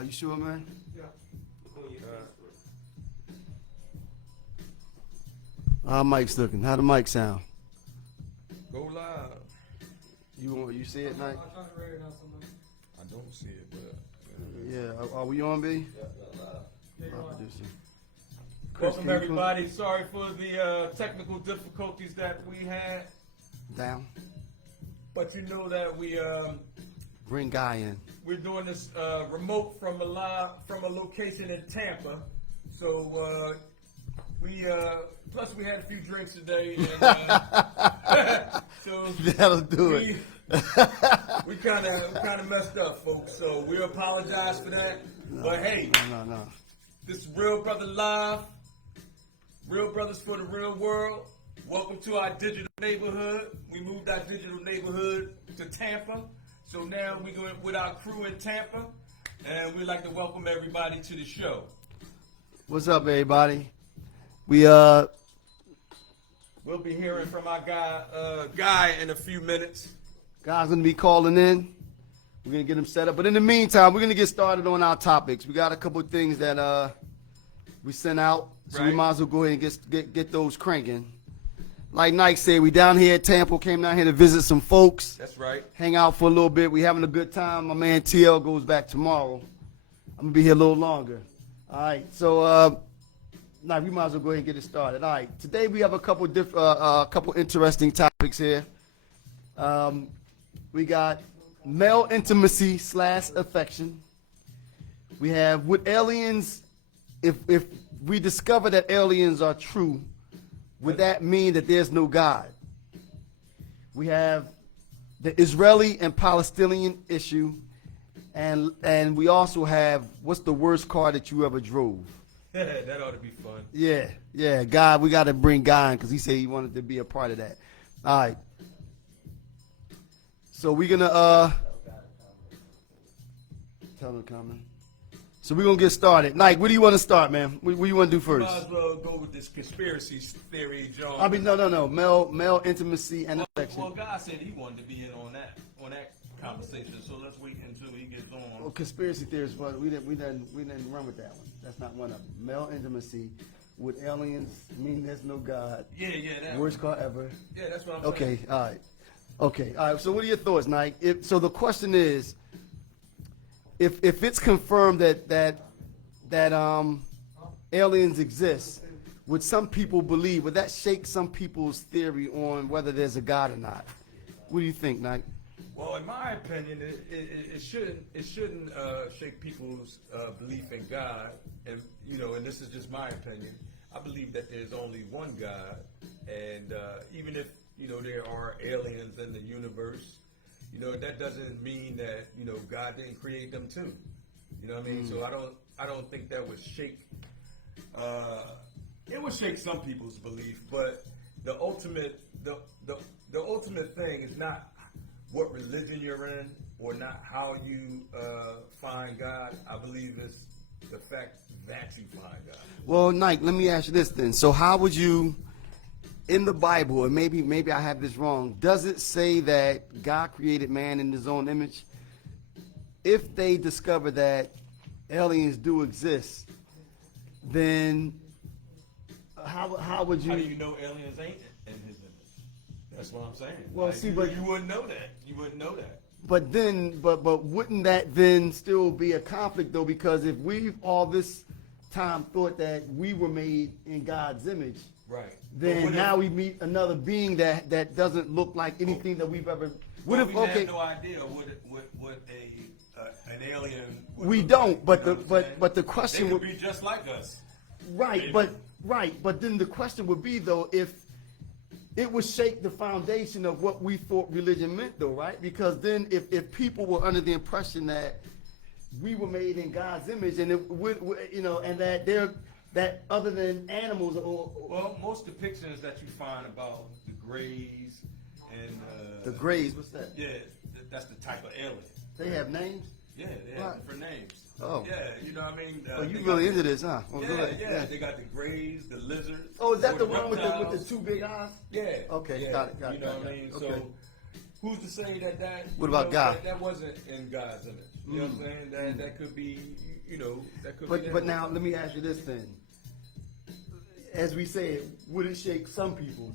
Are you sure, man? Yeah. How mic's looking? How the mic sound? Go live. You see it, Nike? I don't see it, but Yeah. Are we on, B? Yeah, Chris, welcome can you everybody. Sorry for the technical difficulties that we had, put down. but you know that Bring Guy in. we're doing this remote from a location in Tampa. So we plus we had a few drinks today, and so That'll do it. we kind of messed up, folks. So we apologize for that. But hey, No. this is Real Brother Live. Real Brothers for the real world. Welcome to our digital neighborhood. We moved our digital neighborhood to Tampa. So now we're going with our crew in Tampa. And we'd like to welcome everybody to the show. What's up, everybody? We'll be hearing from our guy in a few minutes. Guy's gonna be calling in. We're gonna get him set up. But in the meantime, we're gonna get started on our topics. We got a couple of things that we sent out. So we Right. might as well go ahead and get those cranking. Like Nike said, we down here at Tampa, came down here to visit some folks, That's right. hang out for a little bit. We having a good time. My man TL goes back tomorrow. I'm gonna be here a little longer. All right, so we might as well go ahead and get it started. All right, today we have a couple couple interesting topics here. We got male intimacy / affection. We have would aliens, if we discover that aliens are true, would that mean that there's no God? We have the Israeli and Palestinian issue, and we also have what's the worst car that you ever drove? That ought to be fun. Yeah, God, we got to bring God in because he said he wanted to be a part of that. All right. So we're gonna tell them to come in. So we're gonna get started. Nike, where do you want to start, man? What do you want to do first? Might as well go with this conspiracy theory, John. I mean, no. Male intimacy and affection. Well, God said he wanted to be in on that conversation, so let's wait until he gets on. Well, conspiracy theories, but we didn't run with that one. That's not one of them. Male intimacy with aliens mean there's no God. Yeah, that Worst car ever. Yeah, that's what I'm saying. Okay, all right. So what are your thoughts, Nike? So the question is, if it's confirmed that aliens exist, would some people believe? Would that shake some people's theory on whether there's a God or not? What do you think, Nike? Well, in my opinion, it shouldn't shake people's belief in God, and and this is just my opinion. I believe that there's only one God, and even if there are aliens in the universe, that doesn't mean that God didn't create them too. You know what I mean? So I don't think that would shake. It would shake some people's belief, but the ultimate thing is not what religion you're in or not how you find God. I believe it's the fact that you find God. Well, Nike, let me ask you this then. So how would you, in the Bible, and maybe I have this wrong, does it say that God created man in his own image? If they discover that aliens do exist, then how would you? How do you know aliens ain't in his image? That's what I'm saying. Well, see, but you wouldn't know that. You wouldn't know that. But wouldn't that then still be a conflict though? Because if we've all this time thought that we were made in God's image, Right. then now we meet another being that doesn't look like anything that we've ever. We have no idea what an alien. We don't. But the question they would be just like us. Right. But then the question would be though, if it would shake the foundation of what we thought religion meant though, right? Because then if people were under the impression that we were made in God's image and it would and that that other than animals or Well, most depictions that you find about the Greys and the Greys, what's that? Yeah, that's the type of alien. They have names? Yeah, they have What? different names. Oh. Yeah, you know what I mean? Oh, you they really got into this, huh? Oh, Yeah, good. yeah, they got the Greys, the lizards. Oh, is that or the one with reptiles. the two big eyes? Yeah. Okay, yeah, got it, got You it, know got what I it. mean? Okay. So, who's to say that What about God? That wasn't in God's image. You know what I'm saying? That could be, you know, that could be. But now let me ask you this then. As we said, would it shake some people?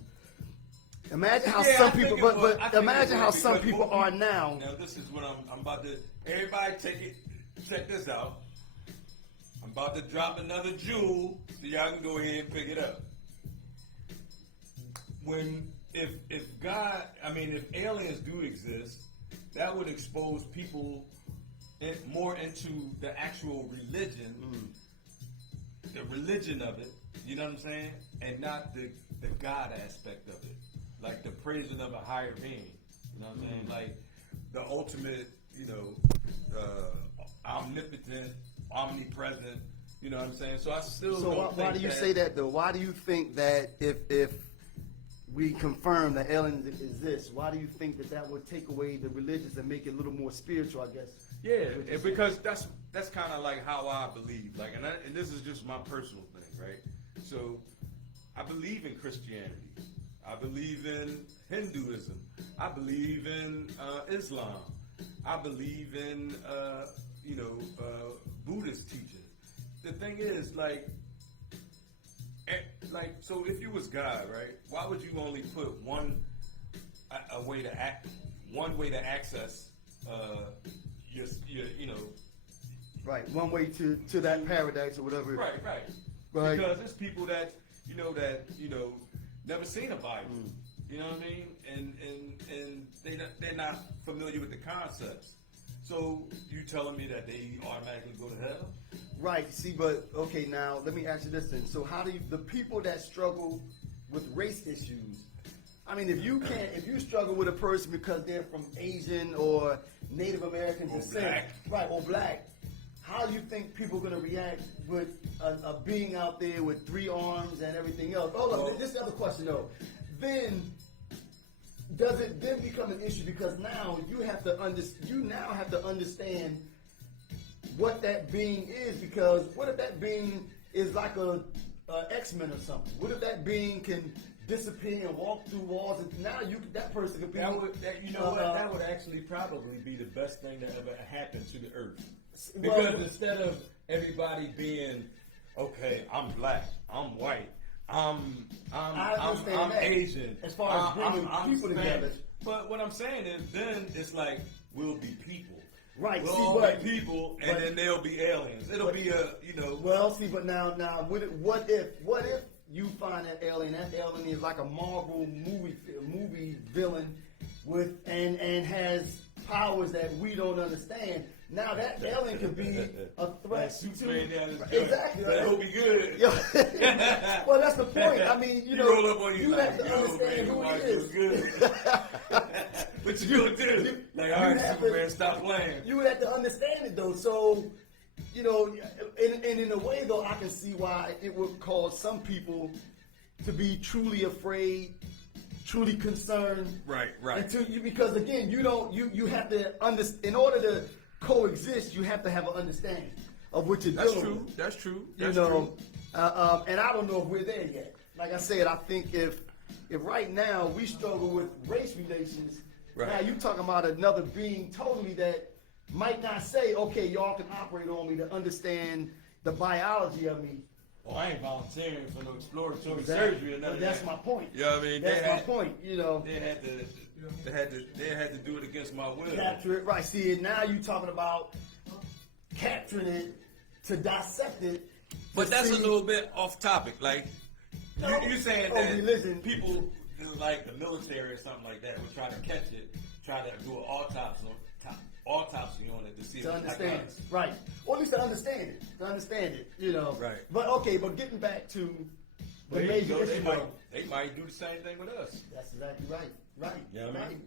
Imagine how some people, but imagine how some people are now. Now this is what I'm about to. Everybody check this out. I'm about to drop another jewel, so y'all can go ahead and pick it up. If God, I mean, if aliens do exist, that would expose people more into the actual religion, the religion of it. You know what I'm saying? And not the God aspect of it, like the praising of a higher being. You know what I'm saying? Like the ultimate, you know, omnipotent, omnipresent. You know what I'm saying? So I still. So why do you say that though? Why do you think that if we confirm that aliens exist, why do you think that would take away the religious and make it a little more spiritual? I guess. Yeah, because that's kind of like how I believe. Like, and this is just my personal thing, right? So, I believe in Christianity. I believe in Hinduism. I believe in Islam. I believe in Buddhist teachings. The thing is, like, so if you was God, right? Why would you only put one way to access your right, one way to that paradise or whatever. Right. Because there's people that never seen a Bible. You know what I mean? And they're not familiar with the concepts. So you telling me that they automatically go to hell? Right. See, but okay, now let me ask you this then. So how do the people that struggle with race issues? I mean, if you struggle with a person because they're from Asian or Native American descent, right, or black, how do you think people are going to react with a being out there with 3 arms and everything else? Hold on, this is the other question though. Then does it then become an issue because now you have to understand what that being is, because what if that being is like a X-Men or something? What if that being can disappear and walk through walls, and now that person could be. That would actually probably be the best thing that ever happened to the earth. Because instead of everybody being, okay, I'm black, I'm white, I'm Asian, as far as bringing people together. But what I'm saying is, then it's like we'll be people. Right, we'll all be people, and then there'll be aliens. It'll be Well, see, but now, what if you find that alien is like a Marvel movie villain and has powers that we don't understand. Now that alien could be a threat to exactly. That would be good. Well, that's the point. I mean, you roll up on you have to understand who he is. Good. What you gonna do? Like, all right, Superman, stop playing. You would have to understand it though. So, and in a way though, I can see why it would cause some people to be truly afraid, truly concerned. Right. Because again, you have to understand. In order to coexist, you have to have an understanding of what you're doing. That's true. And I don't know if we're there yet. Like I said, I think if right now we struggle with race relations, now you talking about another being totally that might not say, okay, y'all can operate on me to understand the biology of me. Oh, I ain't volunteering for no exploratory surgery or nothing. That's my point. You know what I mean? That's my point. They had to do it against my will. Capture it, right? See, now you talking about capturing it to dissect it. But that's a little bit off topic. Like you saying that religion. People like the military or something like that would try to catch it, try to do an autopsy on it to see if it's understand like it, right? Or at least to understand it. Right. But getting back to the major issue, they might do the same thing with us. That's exactly right. Right. Yeah, right.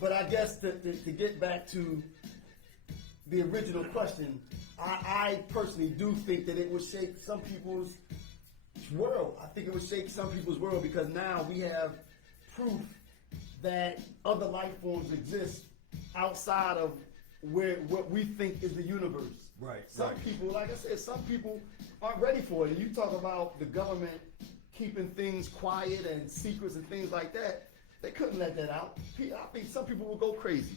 But I guess to get back to the original question, I personally do think that it would shake some people's world. I think it would shake some people's world because now we have proof that other life forms exist outside of what we think is the universe. Right. Some people, like I said, some people aren't ready for it. And you talk about the government keeping things quiet and secrets and things like that. They couldn't let that out. I think some people will go crazy.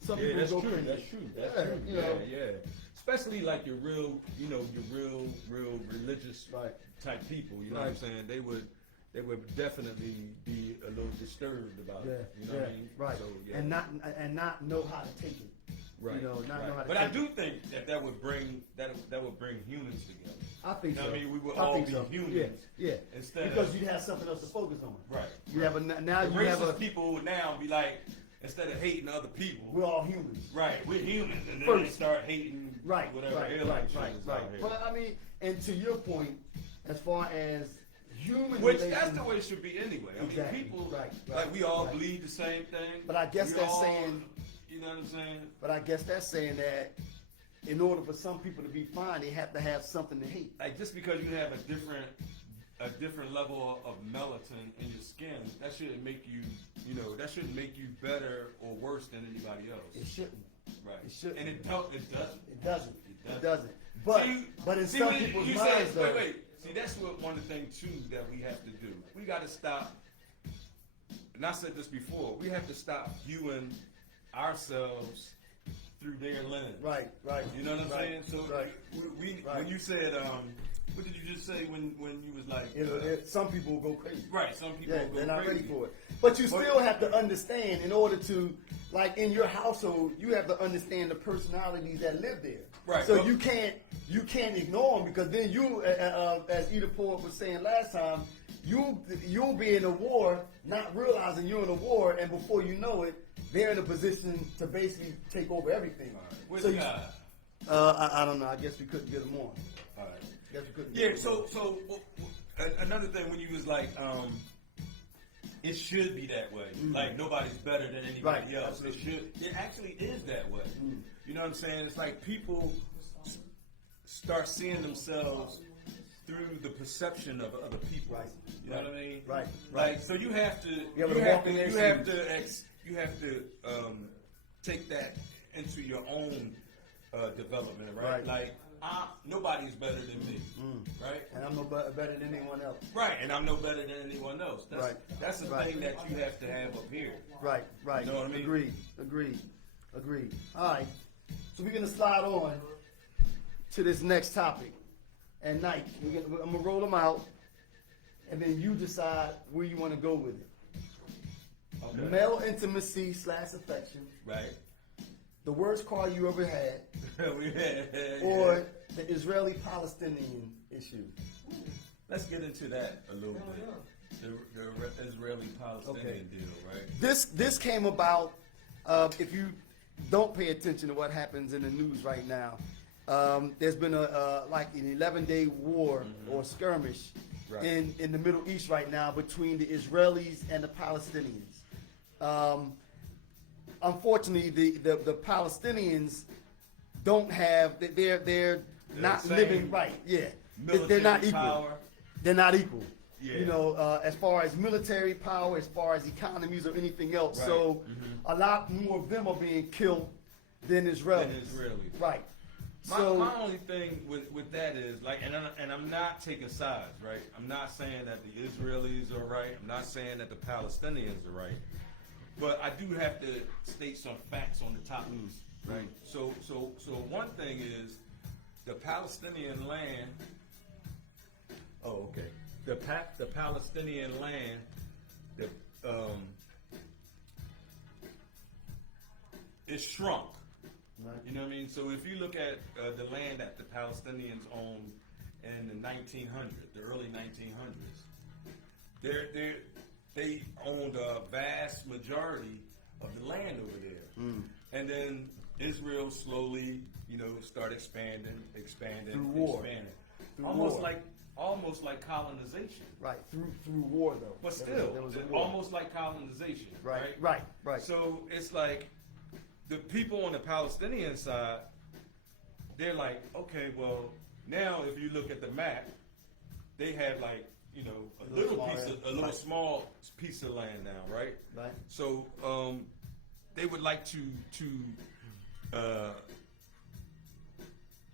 some Yeah, people that's go true. crazy. That's true. That's Yeah, true. you know. Yeah. Especially like your real, real religious Right. type people. You know Right. what I'm saying? They would definitely be a little disturbed about Yeah, it. You know what I mean? right. So, yeah. And not know how to take it. Right. You know, not right. know how to But take I do it. think that would bring humans together. I think You so. know what I mean? We would I all think be so. humans. Yeah. Instead because of- you'd have something else to focus on. Right. You have a now The you have racist a people would now be like, instead of hating other people, we're all humans. right, we're humans, and then First. they start hating Right, whatever right, alien right, shit right, is right. out here. But I mean, and to your point, as far as human Which relations, that's the way it should be anyway. I Exactly. mean, people Right, like we all right. believe the same thing. But I guess We that's all- saying- you know what I'm saying? But I guess that's saying that in order for some people to be fine, they have to have something to hate. Like just because you have a different level of melatonin in your skin, that shouldn't make you, that shouldn't make you better or worse than anybody else. It shouldn't. Right. It shouldn't. And it doesn't. It doesn't. doesn't. It doesn't. But See, but in see, some when people's you minds, said, though. wait. See, that's what one of the things too that we have to do. We got to stop. And I said this before. We have to stop viewing ourselves through their lens. Right. You know what I'm Right, saying? So right. we Right. when you said what did you just say when you was like Some people will go crazy. right? Some people Yeah, go they're not crazy. ready for it. But you still have to understand, in order to, like in your household, you have to understand the personalities that live there. Right. So Well- you can't ignore them, because then you, as Eda Poet was saying last time, you'll be in a war, not realizing you're in a war, and before you know it, they're in a position to basically take over everything. Where's So the you- guy? I don't know. I guess we couldn't get them on. All right. Guess we couldn't. Yeah. get 'em on. So another thing when you was like it should be that way. Like nobody's better than anybody Right, else. absolutely. It actually is that way. You know what I'm saying? It's like people start seeing themselves through the perception of other people. Right, You know what I mean? right. Like so you have to You have to walk in their shoes. you have to take that into your own development, right? Right. Like nobody's better than me, right? And I'm no better than anyone else. Right, and I'm no better than anyone else. That's, Right. That's the Right. thing that you have to have up here. Right. You know what I mean? Agreed. All right. So we're gonna slide on to this next topic. At night, I'm gonna roll them out, and then you decide where you want to go with it. Okay. Male intimacy / affection, Right. the worst car you ever had, or the Israeli-Palestinian issue. Let's get into that a little bit. The Israeli-Palestinian Okay. deal, right? This came about. If you don't pay attention to what happens in the news right now, there's been like an 11-day war or skirmish Right. in the Middle East right now between the Israelis and the Palestinians. Unfortunately, the Palestinians don't have. They're not same living right. Yeah, they're Military not equal. power. They're not equal. Yeah. You know, as far as military power, as far as economies or anything else. Right. So a lot more of them are being killed than Israelis. Than Israelis. Right. My only thing with that is like, and I'm not taking sides, right? I'm not saying that the Israelis are right. I'm not saying that the Palestinians are right. But I do have to state some facts on the top news, right? So one thing is the Palestinian land. Oh, okay. The Palestinian land, is shrunk. Right. You know what I mean? So if you look at the land that the Palestinians owned in the 1900s, the early 1900s, they owned a vast majority of the land over there. And then Israel slowly, started expanding, Through war. expanding. Through Almost like colonization. Right. Through war though. But There still, was a war. almost like colonization. Right. Right. Right. So it's like the people on the Palestinian side, they're like, okay, well, now if you look at the map, they have like, a little Right. small piece of land now, right? Right. So they would like to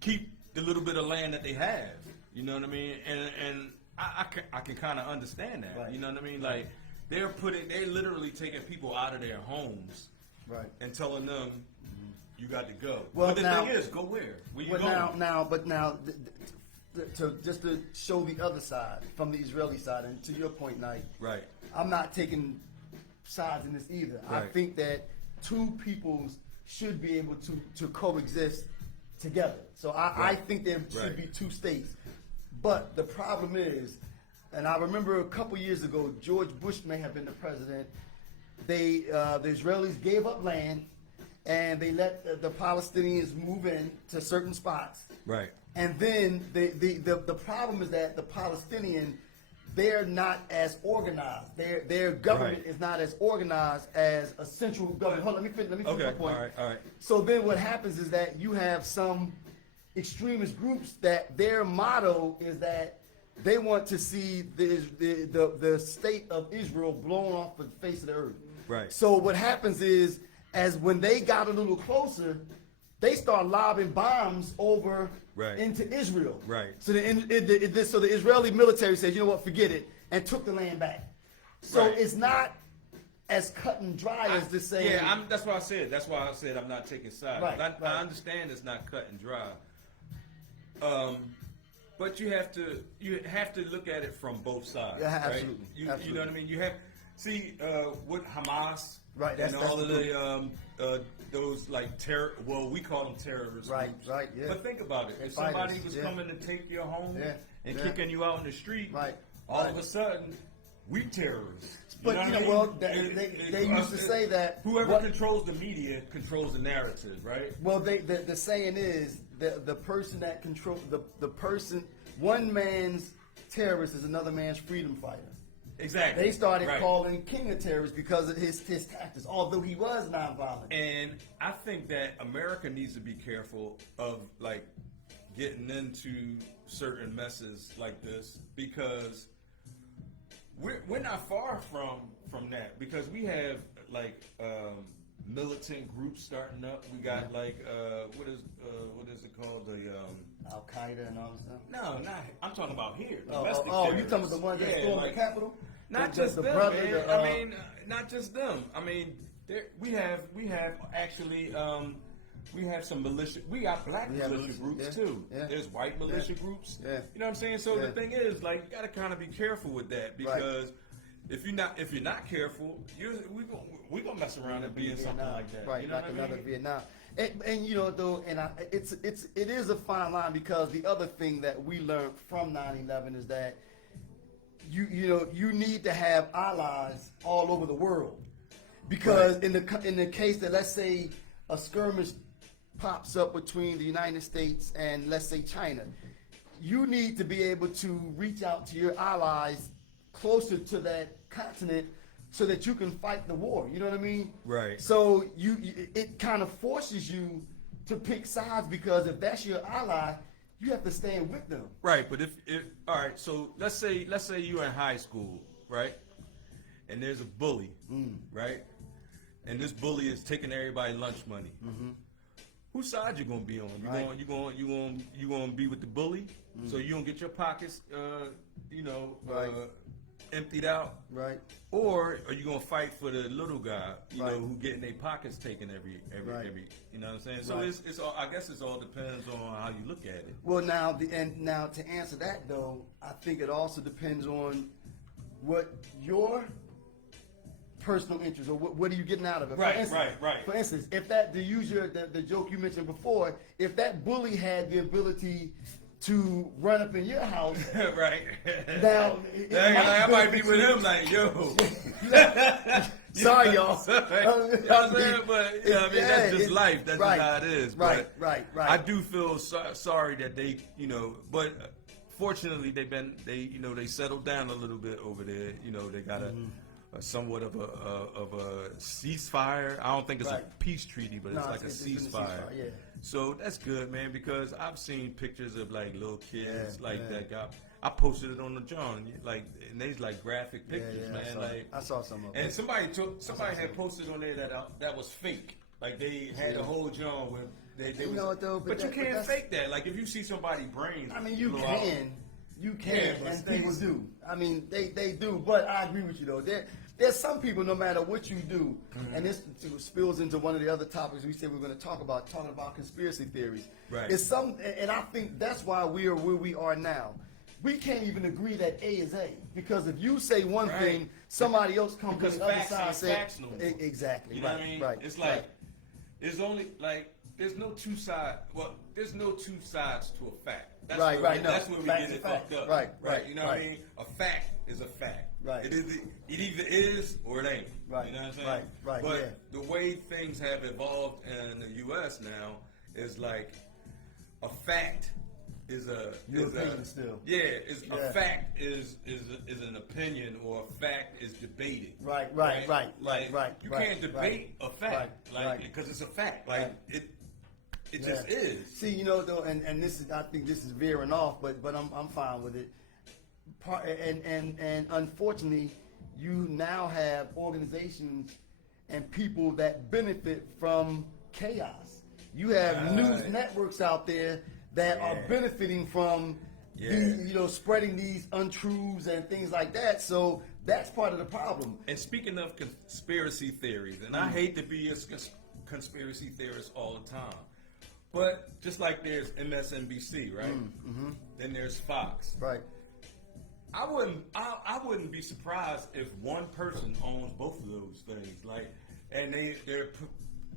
keep the little bit of land that they have. You know what I mean? And I can kind of understand that. Right. You know what I mean? Like they're literally taking people out of their homes Right. and telling them you got to go. Well, but the now- thing is, go where? Where you But going? to show the other side from the Israeli side, and to your point, Knight, Right. I'm not taking sides in this either. I Right. think that two peoples should be able to coexist together. So I Right. think there should Right. be two states. But the problem is, and I remember a couple years ago, George Bush may have been the president. The Israelis gave up land, and they let the Palestinians move in to certain spots. Right. And then the problem is that the Palestinian, they're not as organized. Their government Right. is not as organized as a central government. Hold on, let me finish my Okay. point. All right. So then what happens is that you have some extremist groups that their motto is that they want to see the state of Israel blown off the face of the earth. Right. So what happens is, as when they got a little closer, they start lobbing bombs over Right. into Israel. Right. So the Israeli military says, you know what, forget it, and took the land back. So Right. it's not as cut and dry as this saying. Yeah, that's why I said. That's why I said I'm not taking sides. Right, I right. understand it's not cut and dry. But you have to look at it from both sides. Yeah, right? absolutely. You know what I mean? You have with Hamas, Right, and that's all of the the those like terror. Well, we call them terrorists. Right, groups. right, yeah. But think about it. They're If somebody fighters, was yeah. coming to take your home Yeah, and yeah. kicking you out in the street, Right, all right. of a sudden, we terrorists. But, what you I know, mean? well, they used to say that whoever what- controls the media controls the narrative, right? Well, the saying is the person that control the person, one man's terrorist is another man's freedom fighter. Exactly. They started Right. calling King a terrorist because of his tactics, although he was nonviolent. And I think that America needs to be careful of like getting into certain messes like this because we're not far from that because we have like militant groups starting up. We got like what is it called, the Al Qaeda and all that stuff. no, not I'm talking about here. Oh, domestic you terrorists. talking about the ones that Yeah, stormed like, the Capitol? Not The- just the them, brother, man. the, I mean, not just them. I mean, we have actually we have some militia. We got black We have militia militia, groups yeah, too. yeah. There's white militia groups. Yeah. You know what I'm saying? So Yeah. the thing is, like, you got to kind of be careful with that because if you're not careful, we gonna mess around and be in something Vietnam. like that. Right, You know like what I another mean? Vietnam. And you know though, and it is a fine line because the other thing that we learned from 9/11 is that you need to have allies all over the world because Right. in the case that, let's say, a skirmish pops up between the United States and, let's say, China, you need to be able to reach out to your allies closer to that continent so that you can fight the war. You know what I mean? Right. So it kind of forces you to pick sides because if that's your ally, you have to stand with them. Right, but if all right, so let's say you're in high school, right? And there's a bully, right? And this bully is taking everybody lunch money. Whose side you gonna be on? You gonna be with the bully, so you don't get your pockets, Right. emptied out, Right. or are you gonna fight for the little guy, Right. who getting their pockets taken every, Right. you know what I'm saying? So Right. it's all, I guess it all depends on how you look at it. Well, now to answer that though, I think it also depends on what your personal interest or what are you getting out of it. Right, For instance, right. For instance, if that to use the joke you mentioned before, if that bully had the ability to run up in your house, Right. now I might be with him like, yo. Sorry, y'all. You know what I'm saying? But I mean, that's just it- life. That's right, just how it is. right, But right. I do feel sorry that they, but fortunately they settled down a little bit over there. They got a somewhat of a ceasefire. I don't think it's Right. a peace treaty, but No, it's like a it's in the ceasefire. ceasefire, yeah. So that's good, man, because I've seen pictures of like little kids Yeah, yeah. that got. I posted it on the John, and they's like graphic Yeah, pictures, yeah, man. I saw some of And it. somebody had posted on there that was fake. Like they had Yeah. a whole John with they You was, know what, though? but you But can't that's- fake that. Like if you see somebody brains, I mean, you blow out- can, Yeah, but and things- people do. I mean, they do. But I agree with you though. there's some people, no matter what you do, and this spills into one of the other topics we said we're going to talking about conspiracy theories. Right. It's and I think that's why we are where we are now. We can't even agree that A is A, because if you say one Right. thing, somebody else comes Because to the other facts side ain't and says facts no more. exactly. You know right, what I mean? right. It's like right. there's only like there's no two sides. Well, there's no two sides to a fact. That's Right, where right, no. That's where we Facts get are it facts. fucked up. Right, right, You know what I right. mean? A fact is a fact. Right. It either is or it ain't. Right, You know what I'm saying? right, right, But yeah. the way things have evolved in the U.S. now is like a fact is a Your is opinion a, still. Yeah, is Yeah. a fact is an opinion, or a fact is debated. Right. Like, You right, can't debate a fact, right. because it's a fact. Like Right. it just Yeah. is. See, though, and this is, I think this is veering off, but I'm fine with it. And unfortunately, you now have organizations and people that benefit from chaos. You have Right. news networks out there that are Yeah. benefiting from Yeah. these, spreading these untruths and things like that. So that's part of the problem. And speaking of conspiracy theories, and I hate to be a conspiracy theorist all the time, but just like there's MSNBC, right? Then there's Fox. Right. I wouldn't be surprised if one person owns both of those things, like, and they're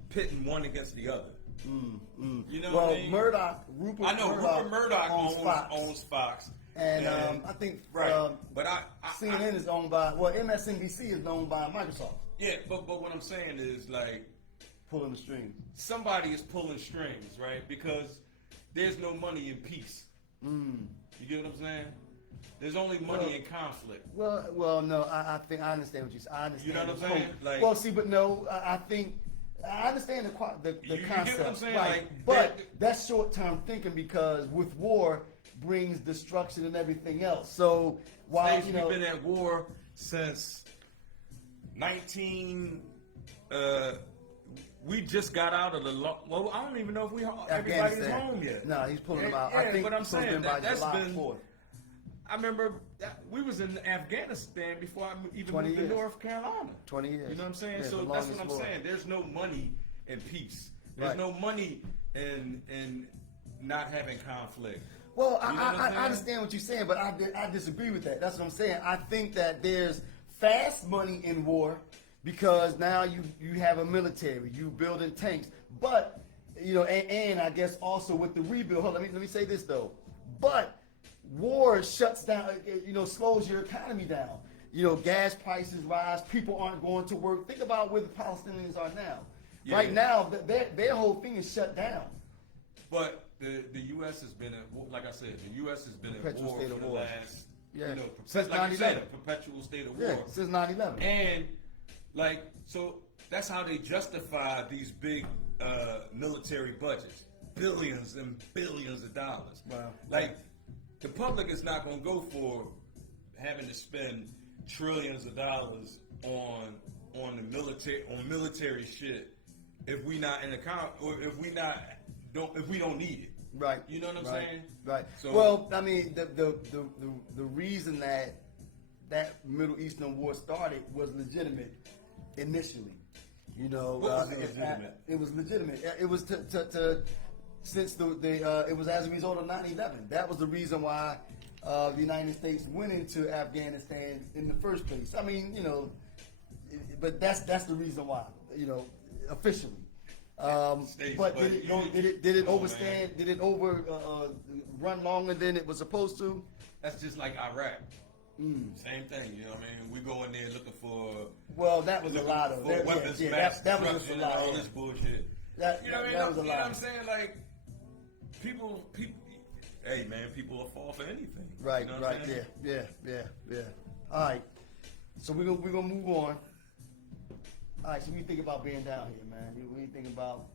pitting one against the other. You know Well, what I mean? Rupert Murdoch Fox. owns Fox, And I think right. But CNN is owned by, MSNBC is owned by Microsoft, yeah, but what I'm saying is, like, pulling the strings. somebody is pulling strings, right? Because there's no money in peace. You get what I'm saying? There's only money in conflict. Well, no, I think I understand what you said. I understand. You know what I'm the saying? point. Like- well, see, but no, I think I understand the You get concept, what I'm saying? right? Like, but that's short-term thinking, because with war brings destruction and everything else. So while States, we've been at war since 19. We just got out of the. Well, I don't even know if everybody's Afghanistan. home yet. No, he's pulling them out. Yeah, I think but I'm he's supposed to saying be by that's July been. 4th. I remember that we was in Afghanistan before I even 20 moved years. to North Carolina. 20 years. You know what I'm saying? Yeah, So the that's what longest I'm war. saying. There's no money in peace. There's Right. no money in not having conflict. Well, You know what I'm I saying? understand what you're saying, but I disagree with that. That's what I'm saying. I think that there's fast money in war because now you have a military, you building tanks, but and I guess also with the rebuild. Hold on, let me say this though, but war shuts down, slows your economy down. Gas prices rise, people aren't going to work. Think about where the Palestinians are now. Yeah. Right now, their whole thing is shut down. But the U.S. has been like I said, the U.S. has been at Perpetual war state for of the war. last, Yeah. since Since like you said, 9/11. a perpetual state of Yeah, war. since 9/11. And so that's how they justify these big military budgets, billions and billions of dollars. Wow. Like the public is not going to go for having to spend trillions of dollars on the military shit if we not in account or if we don't need it. Right. You know what I'm right, saying? Right. So- Well, I mean, the reason that Middle Eastern war started was legitimate initially. What was legitimate? It was legitimate. It was since it was as a result of 9/11. That was the reason why the United States went into Afghanistan in the first place. I mean, but that's the reason why. Officially. States, But but did it come on, overstand? Did it run longer than it was supposed to? That's just like Iraq. Same thing, you know what I mean? We go in there looking for Well, that was a lot of weapons, mass that was just a destruction, lot. and all Yeah. this bullshit. That You know what I mean? that was a You know what lot. I'm saying? Like people. Hey man, people will fall for anything. Right, You know what I'm right, saying? yeah. All right, so we're gonna move on. All right, so what do you think about being down here, man? What do you think about?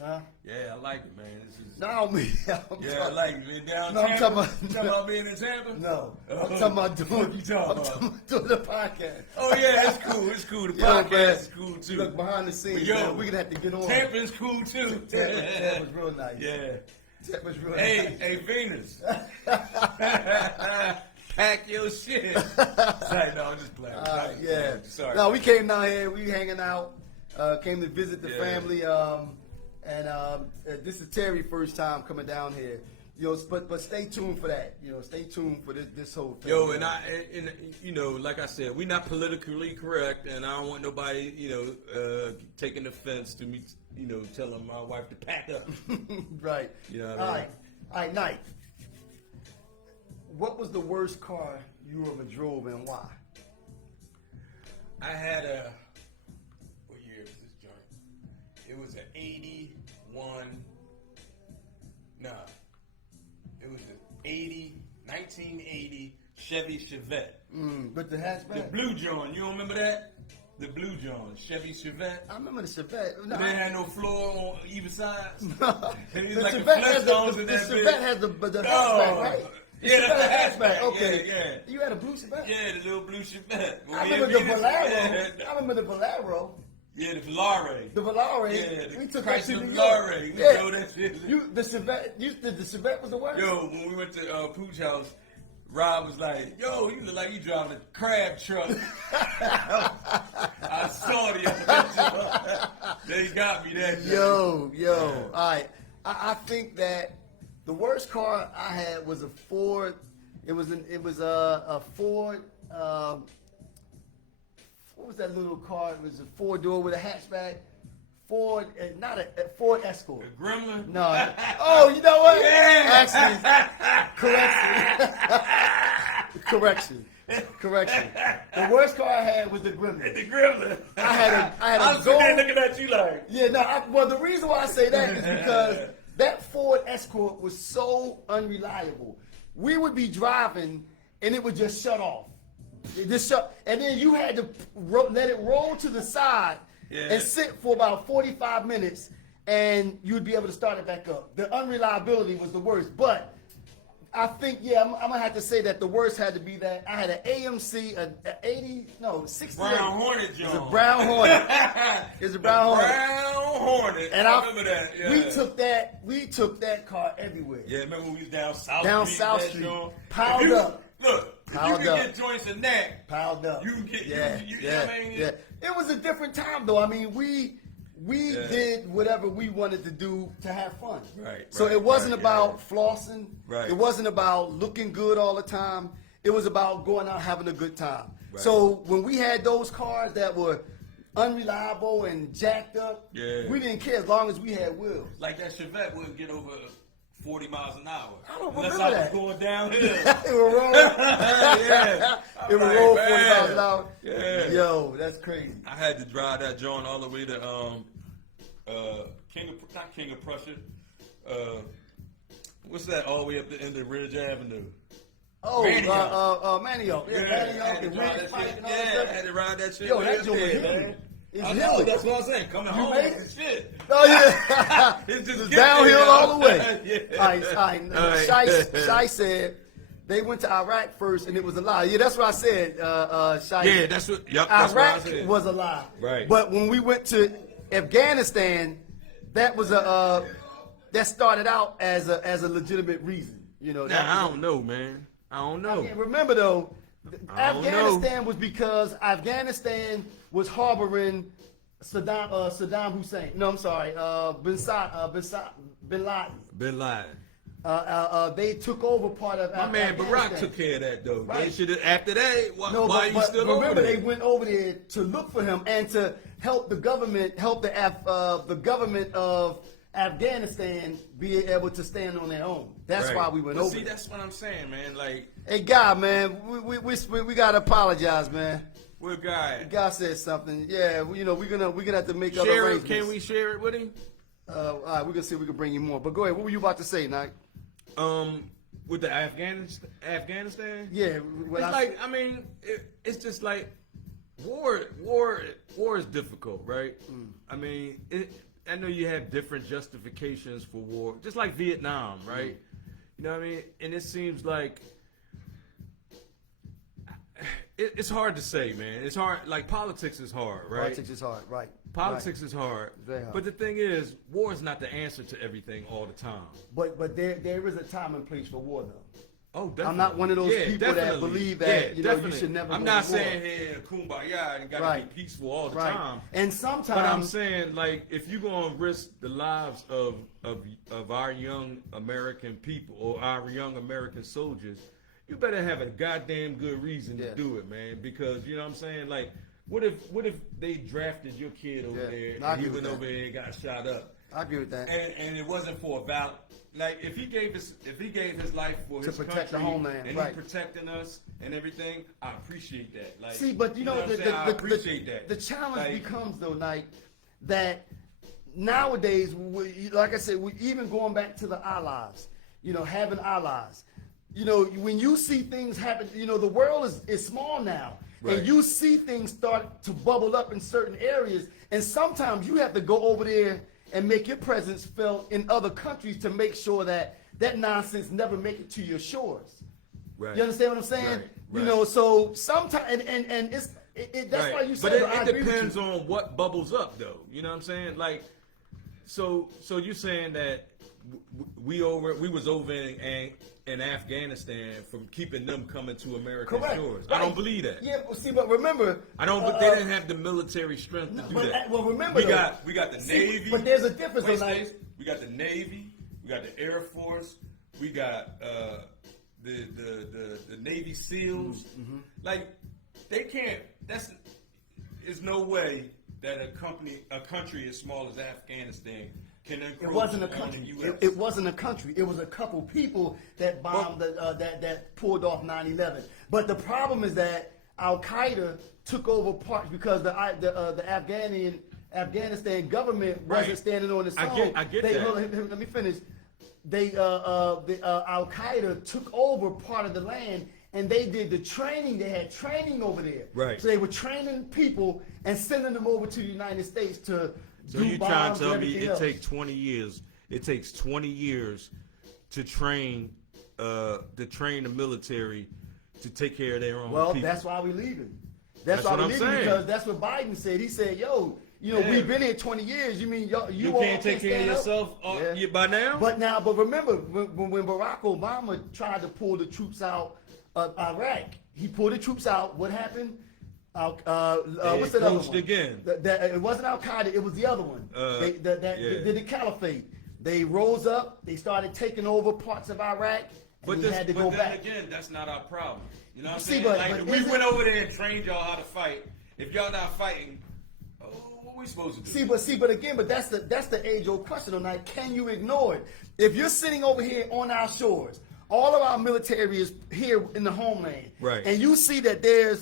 Huh? Yeah, I like it, man. This is. No, me. Yeah, I like it. Man. Down No, I'm Tampa? talking about- You talking about being in Tampa? No, I'm Oh. talking about doing. What you talking I'm about? talking about doing the podcast. Oh yeah, it's cool. It's cool. The Yo, podcast man, is cool too. Look behind the scenes, Yo, man. We're gonna have to get on. Tampa is cool too. Tampa's real nice. Yeah. Tampa's real Hey, nice. hey, Venus. pack your shit. Sorry, no, I'm just playing. Yeah. Sorry. No, we came down here. We hanging out. Came to visit the Yeah. family. This is Terry's first time coming down here. You know, but stay tuned for that. You know, stay tuned for this whole thing. Yo, and you know, like I said, we're not politically correct, and I don't want nobody, you know, taking offense to me, you know, telling my wife to pack up. Right. You know what I mean? All right, Knight. What was the worst car you ever drove and why? I had what year was this joint? It was an 81, nah, it was an 1980 Chevy Chevette. With the hatchback? The blue joint, you don't remember that? The blue joint, Chevy Chevette. I remember the Chevette. No, They didn't have no floor on either side. the It was like a Chevette has Flintstones the in that Chevette bitch. has the hatchback, Oh. right? Yeah, that's the hatchback. Okay. Yeah. You had a blue Chevette? Yeah, the little blue Chevette. I remember the Valero. Yeah, I remember the Valero. yeah, the Valare. The Valero. Yeah, We took that to Chrysler New Valare. York. We Yeah. drove that shit. The Chevette. The Chevette was the worst. Yo, when we went to Pooch House, Rob was like, yo, you look like you driving a crab truck. I saw the other They got me that day. Yo. All right. I think that the worst car I had was a Ford. It was a Ford. What was that little car? It was a 4-door with a hatchback. Ford, not a Ford Escort. The Gremlin? No. Oh, you know what? Yeah. Actually, correction. The worst car I had was the Gremlin. The Gremlin. I had a I was sitting there gold. looking at you like, Yeah, no. Well, the reason why I say that is because that Ford Escort was so unreliable. We would be driving and it would just shut off. It just shut, and then you had to let it roll to the side and sit for about 45 minutes, and you'd be able to start it back up. The unreliability was the worst, but I think, I'm gonna have to say that the worst had to be that I had an AMC, a 68. Brown Hornet, It was John. a Brown Hornet. It was a Brown Hornet. Brown Hornet. And I remember that. Yeah. We took that car everywhere. Yeah, remember when we was down South Down Street? South that Street. joint? Piled If you- up. Look, if Piled you can up. get joints in that, Piled up. you can get, you know yeah, what I mean? yeah. It was a different time though. I mean, we Yeah. did whatever we wanted to do to have fun. Right, So right, it wasn't right, about flossing. Right. It wasn't about looking good all the time. It was about going out having a good time. Right. So when we had those cars that were unreliable and jacked up, we didn't care as long as we had wheels. Like that Chevette wouldn't get over 40 miles an hour. I don't Unless remember I that. was going downhill. It would roll. Yeah. It would I'm roll like, 40 miles an man. hour. Yeah. Yo, that's crazy. I had to drive that joint all the way to not King of Prussia. What's that? All the way up the end of Ridge Avenue. Oh, Manioc. Manioc. Yeah, I Manioc had to and drive Red that Pike shit. and all Yeah, that I stuff. had to ride that shit. Yo, that real joint was good, hilly. man. It's I know, hilly. that's what I'm saying. Coming home made and shit. Oh yeah, It's just it's get downhill there. all the way. Yeah. All right. Shai said they went to Iraq first, and it was a lie. Yeah, that's what I said. Shai. Yeah, that's what. Yep, that's what I Iraq said. was a lie. Right. But when we went to Afghanistan, that was that started out as a legitimate reason. You know. that Nah, was I don't know, man. I don't know. And remember though, I don't Afghanistan was because Afghanistan was harboring Saddam Hussein. No, I'm sorry, Bin Laden. Bin Laden. They took over part of My man Afghanistan. Barack took care of that though. They Right. should have. After that, why No, are you still remember over there? they went over there to look for him and to help the government, the government of Afghanistan be able to stand on their own. That's Right. why we went But over see, there. that's what I'm saying, man. Like, Hey, guy, man, we gotta apologize, man. we're guy. Guy said something. Yeah, we're gonna have to make other Share it. arrangements. Can we share it with him? All right, we're gonna see if we can bring you more. But go ahead. What were you about to say, Nike? With the Afghanistan. Yeah, I mean, it's just like war is difficult, right? I mean, I know you have different justifications for war, just like Vietnam, right? You know what I mean? And it seems like it's hard to say, man. It's hard. Like politics is hard, right? Politics is hard, right? Politics is hard. Very hard. But the thing is, war is not the answer to everything all the time. But there is a time and place for war, though. Oh, definitely. I'm not one of those Yeah, people that definitely. believe that Yeah, you definitely. should never. I'm go not to war. saying here kumbaya and gotta Right. be peaceful all the Right. time. And sometimes, But I'm saying, like, if you're gonna risk the lives of our young American people or our young American soldiers, you better have a goddamn good reason Yeah. to do it, man. Because you know what I'm saying, like, what if they drafted your kid over Yeah. there No, I and he agree with went that. over there and got shot up? I agree with that. And it wasn't for a valid. Like if he gave his life for To his protect the country homeland, and right. he protecting us and everything, I appreciate that. Like, See, but you know, what I'm saying? I appreciate that. the challenge Like, becomes though, Knight, that nowadays, like I said, we even going back to the allies, having allies. When you see things happen, the world is small now. Right. And you see things start to bubble up in certain areas. And sometimes you have to go over there and make your presence felt in other countries to make sure that nonsense never make it to your shores. Right. You understand what I'm saying? Right. So sometimes, and that's right. why you But said, I it agree with depends you. on what bubbles up, though. You know what I'm saying? Like, so you're saying that we was over in Afghanistan from keeping them coming to American Correct. shores. Right. I don't believe that. Yeah, well, see, but remember, I don't. But they didn't have the military strength to do but, that. well, remember, we though, got the see, Navy. but there's a difference, Wait, though, like- Stace. We got the Navy. We got the Air Force. We got the Navy SEALs. Mm-hmm. Like they can't. There's no way that a country as small as Afghanistan can encroach it wasn't a on country. the U.S. It wasn't a country. It was a couple people that bombed, that pulled off 9/11. But the problem is that Al Qaeda took over parts because the Afghanistan government wasn't Right. standing on its I own. get that. Hold on, let me finish. Al Qaeda took over part of the land, and they did the training. They had training over there. Right. So they were training people and sending them over to the United States to So do you trying bombs to and tell me everything it else. takes 20 years? It takes 20 years to train the military to take care of their own Well, people. that's why we leaving. That's That's why what we I'm leaving saying. because that's what Biden said. He said, "Yo, Yeah. we've been here 20 years. You mean you you all can't take care of stand up?" yourself Yeah. by now. But remember when Barack Obama tried to pull the troops out of Iraq, he pulled the troops out. What happened? What's that other encroached one? again. It wasn't Al Qaeda. It was the other one. They did the caliphate. They rose up. They started taking over parts of Iraq, and he had to go then back. again, that's not our problem. You know what I'm See, saying? but- Like but if we isn't- went over there and trained y'all how to fight. If y'all not fighting, what we supposed to do? But that's the age-old question tonight. Can you ignore it? If you're sitting over here on our shores, all of our military is here in the homeland, Right. and you see that there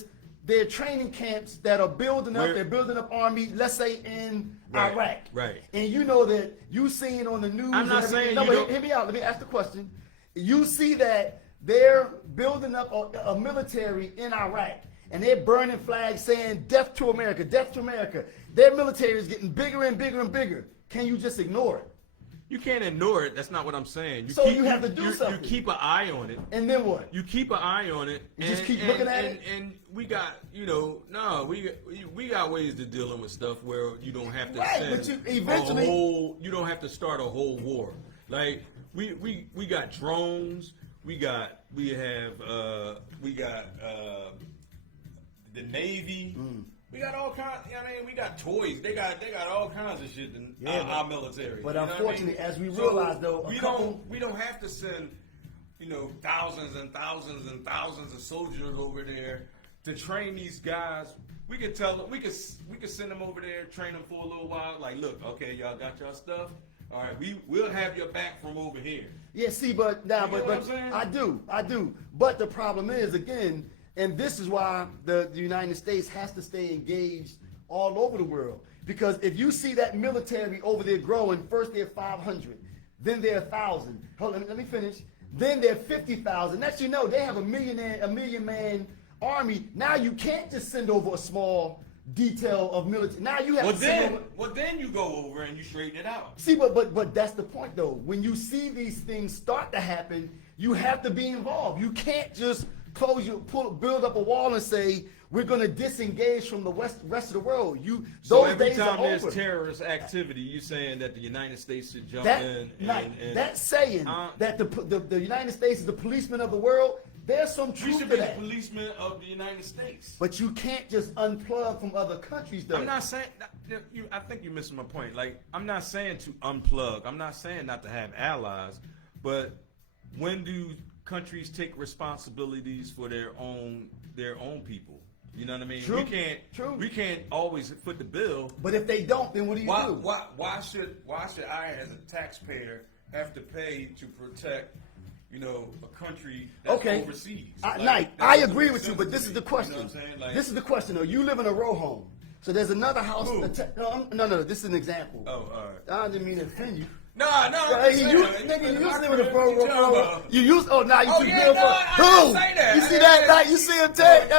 are training camps that are building up. Where- They're building up army. Let's say in Right, Iraq, right. And you know that you seen on the news. I'm not and everything- saying no, you but don't- hear me out. Let me ask the question. You see that they're building up a military in Iraq, and they're burning flags saying "Death to America, Death to America." Their military is getting bigger and bigger and bigger. Can you just ignore it? You can't ignore it. That's not what I'm saying. So you have to do something. You keep an eye on it. And then what? You keep an eye on it. You just keep looking at it? And we got, we got ways to dealing with stuff where you don't have to Right, send but you eventually- you don't have to start a whole war. Like we got drones. We have the Navy. We got all kinds. We got toys. They got all kinds of shit in our military. but You know what unfortunately, as we So realize, though, we don't have to send thousands and thousands and thousands of soldiers over there to train these guys. We could tell them we could send them over there, train them for a little while. Like, look, okay, y'all got y'all stuff. All right, we'll have your back from over here. Yeah, see, but now, You know what I'm saying? I do. But the problem is, again, and this is why the United States has to stay engaged all over the world. Because if you see that military over there growing, first they're 500, then they're 1,000. Hold on, let me finish. Then they're 50,000. Next you know, they have a million man army. Now you can't just send over a small detail of military. Now you have to send over. Then you go over and you straighten it out. See, but that's the point, though. When you see these things start to happen, you have to be involved. You can't just build up a wall and say, we're going to disengage from the rest of the world. So those every days time are there's over. terrorist activity, you saying that the United States should jump That, in that's saying that the United States is the policeman of the world. There's some we truth should to be the that. policemen of the United States. But you can't just unplug from other countries, though. I'm not saying. I think you're missing my point. Like, I'm not saying to unplug. I'm not saying not to have allies. But when do countries take responsibilities for their own people? You know what I mean? True. We can't always foot the bill. But if they don't, then what do you do? Why should I, as a taxpayer, have to pay to protect, a country that's overseas? I agree with you, but this is the question. You know what I'm saying? Like, this is the question. Though. You live in a row home, so there's another house. Who? No. This is an example. Oh, all right. I didn't mean to offend you. No. Hey, you used to live in a row. You used. Oh, now you too good for I didn't say that. You see that? Now you see him take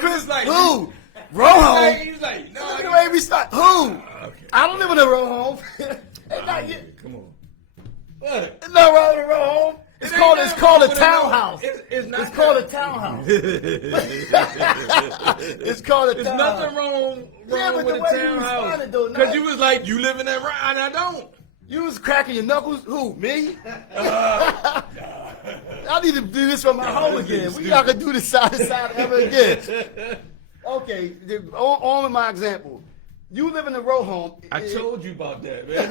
Chris. Like, who? Row home. He's like, no. Look at the way we start. Who? Okay. I don't live in a row home. Hey, now you. Come on. What? There's no wrong with a row home. It's called a townhouse. It's not. It's called a townhouse. It's called a There's townhouse. nothing wrong but with the a way you townhouse. responded, though, Because you was like, you live in that right, and I don't. You was cracking your knuckles. Who? Me? I need to do this from my home again. We not gonna do this side to side ever again. Okay, on with my example. You live in a row home. I told you about that, man.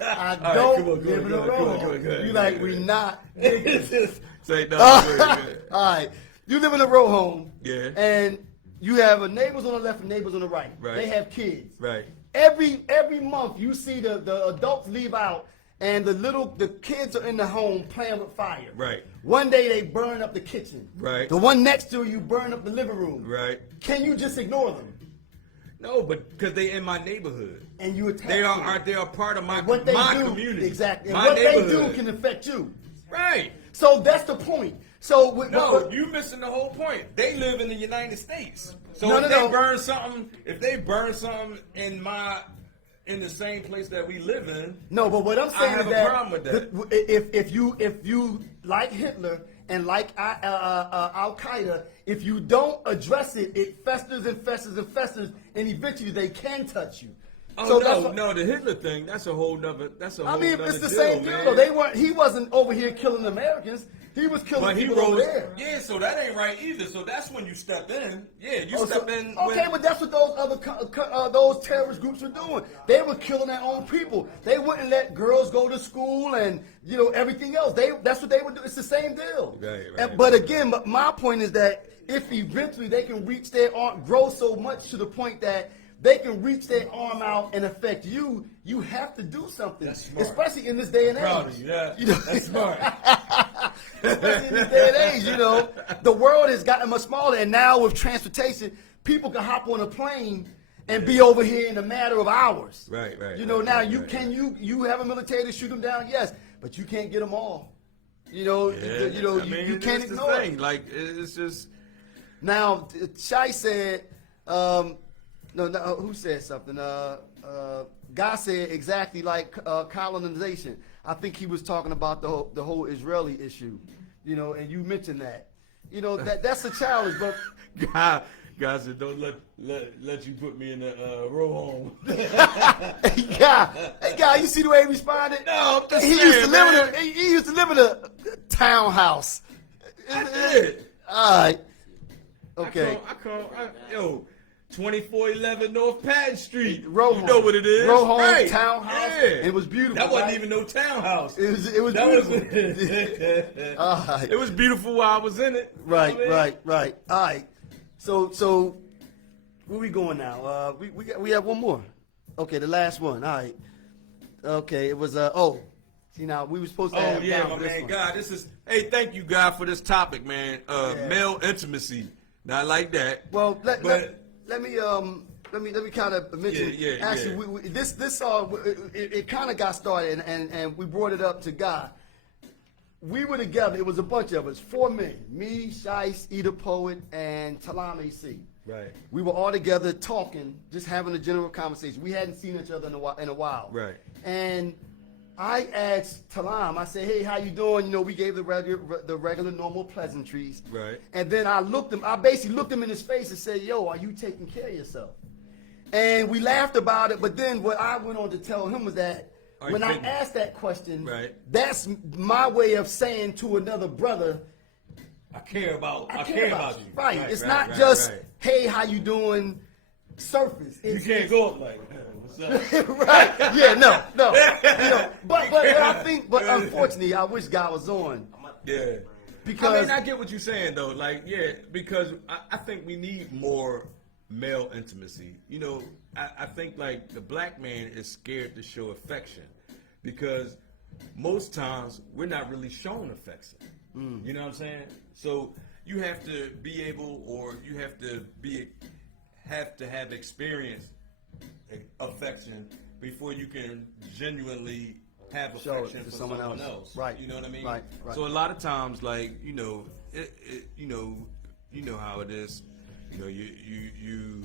I don't live in a row home. You like, we not. Say no. All right. You live in a row home. Yeah. And you have neighbors on the left and neighbors on the right. Right. They have kids. Right. Every month you see the adults leave out and the kids are in the home playing with fire. Right. One day they burn up the kitchen. Right. The one next to you burn up the living room. Right. Can you just ignore them? No, but because they in my neighborhood. And you attack They them. are they are part of my What they do, community. exactly. And My what they neighborhood. do can affect you. Right. So that's the point. So You missing the whole point. They live in the United States. So No, if no, they no. burn something in the same place that we live in, No, but what I'm I saying have is a that problem with that. if you like Hitler and like Al Qaeda, if you don't address it, it festers and festers and festers, and eventually they can touch you. Oh no, the Hitler thing, that's a whole nother. I mean, it's the deal, same man. deal. Though. He wasn't over here killing Americans. He was killing But he people over rose. there. Yeah, so that ain't right either. So that's when you step in. Yeah, you Oh, step so- in. Okay, but that's what those other those terrorist groups were doing. They were killing their own people. They wouldn't let girls go to school and everything else. That's what they would do. It's the same deal. Right. But again, my point is that if eventually they can reach their arm, grow so much to the point that they can reach their arm out and affect you, you have to do something. That's smart. Especially in this day and age. Proud of you. Yeah, that's smart. Especially in this day and age, the world has gotten much smaller, and now with transportation, people can hop on a plane and be over here in a matter of hours. Right. Now you have a military to shoot them down, yes, but you can't get them all. You can't ignore thing. it. Like it's just. Now, Shai said, who said something? Guy said exactly like colonization. I think he was talking about the whole Israeli issue, and you mentioned that. That's a challenge, but God said, don't let you put me in the row home. hey guy, you see the way he responded? No, I'm just he saying, used to live in a townhouse. I did. All right. Okay. 2411 North Patton Street. Row You home. know what it is. Row home, right. townhouse. Yeah. It was beautiful. That wasn't right? even no townhouse. It was That beautiful. All right. It was beautiful while I was in it. You know what I mean? Right. All right. So where we going now? We have one more. Okay, the last one. All right. Okay, it was see now we were supposed to have Oh yeah, down my for this man. one. God, thank you, God, for this topic, man. Male intimacy. Not like that. Well, let me kind of mention. Yeah. Actually, this it kind of got started, and we brought it up to God. We were together. It was a bunch of us, 4 men: me, Shice, Eda Poet, and Talam AC. Right. We were all together talking, just having a general conversation. We hadn't seen each other in a while. Right. And I asked Talam, I said, hey, how you doing? You know, we gave the regular normal pleasantries. Right. And then I basically looked him in his face and said, yo, are you taking care of yourself? And we laughed about it, but then what I went on to tell him was that when I asked that question, right, that's my way of saying to another brother, I care about you. Right. It's not just, hey, how you doing? Surface. You can't go up like, what's up? Right. Yeah, no. You know, but I think, but unfortunately, I wish God was on. Yeah. Because I mean, I get what you're saying though. Like, yeah, because I think we need more male intimacy. You know, I think like the black man is scared to show affection because most times we're not really shown affection. You know what I'm saying? So you have to be able, or you have to have experience affection before you can genuinely have affection for someone else. Right. You know what I mean? Right. So a lot of times, like, you know, you know how it is. You know, you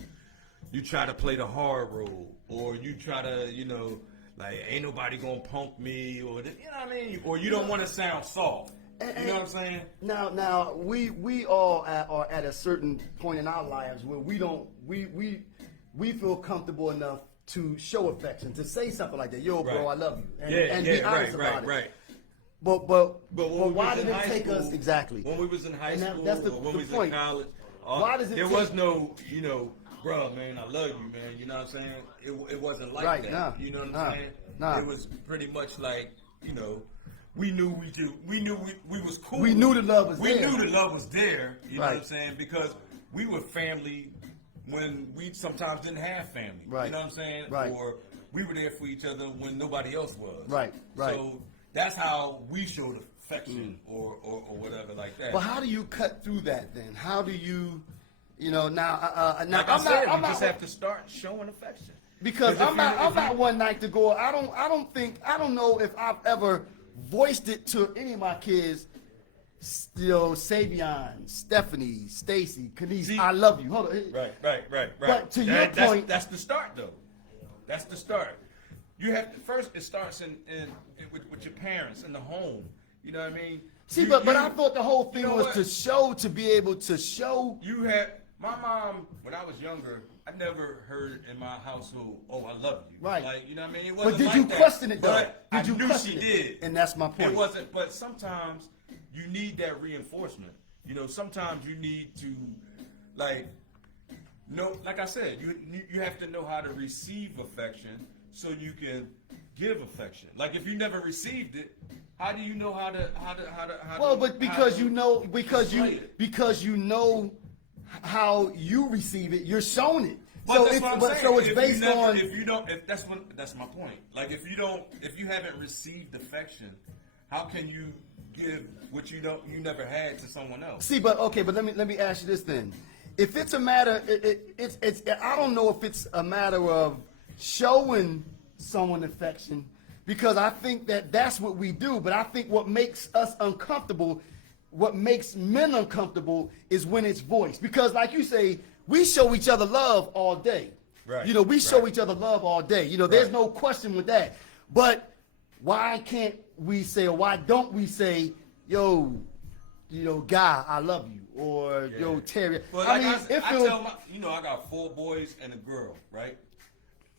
try to play the hard role, or you try to, you know, like, ain't nobody gonna punk me, or you know what I mean, or you don't want to sound soft. You know what I'm saying? Now we all are at a certain point in our lives where we feel comfortable enough to show affection, to say something like that. Yo, bro, I love you, and be honest about it. Right. But why did it take us exactly? When we was in high school, that's or when we was point. in college, Why does it there take, was no, you know, bro, man, I love you, man. You know what I'm saying? It wasn't like that. Nah, you know what I'm saying? Nah. It was pretty much like, you know, we knew we was cool. We knew the love was there. We knew the love was there. You know Right. what I'm saying? Because we were family when we sometimes didn't have family. Right. You know what I'm saying? Right. Or we were there for each other when nobody else was. Right. So that's how we showed affection or whatever like that. But how do you cut through that then? How do you, now? Like I'm we just not have to start showing affection. because I'm not one night to go. I don't know if I've ever voiced it to any of my kids. You know, Savion, Stephanie, Stacy, Kenise, I love you. Hold on. Right. But to your point, that's the start though. That's the start. You have to, first. It starts with your parents in the home. You know what I mean? see, but I thought the whole thing you know was what? to be able to show. You had my mom when I was younger. I never heard in my household, "Oh, I love you." Right. Like, you know what I mean? It wasn't But did like you that. question it though? But Did you I knew question she it? did, And that's my point. It wasn't. But sometimes you need that reinforcement. You know, sometimes you need to, like, like I said, you have to know how to receive affection so you can give affection. Like, if you never received it, how do you know how to? Well, but because you know how you receive it, you're shown it. But So it's based on. That's my point. Like, if you haven't received affection, how can you give what you never had to someone else? See, but let me ask you this then. If it's a matter, it's I don't know if it's a matter of showing someone affection, because I think that's what we do. But I think what makes us uncomfortable, what makes men uncomfortable, is when it's voiced. Because, like you say, we show each other love all day. Right. You know, we show each other love all day. You know, there's Right. no question with that. But why can't we say, or why don't we say, yo, Guy, I love you, or yo, Terry? Well, I like mean, I tell my, I got 4 boys and a girl, right?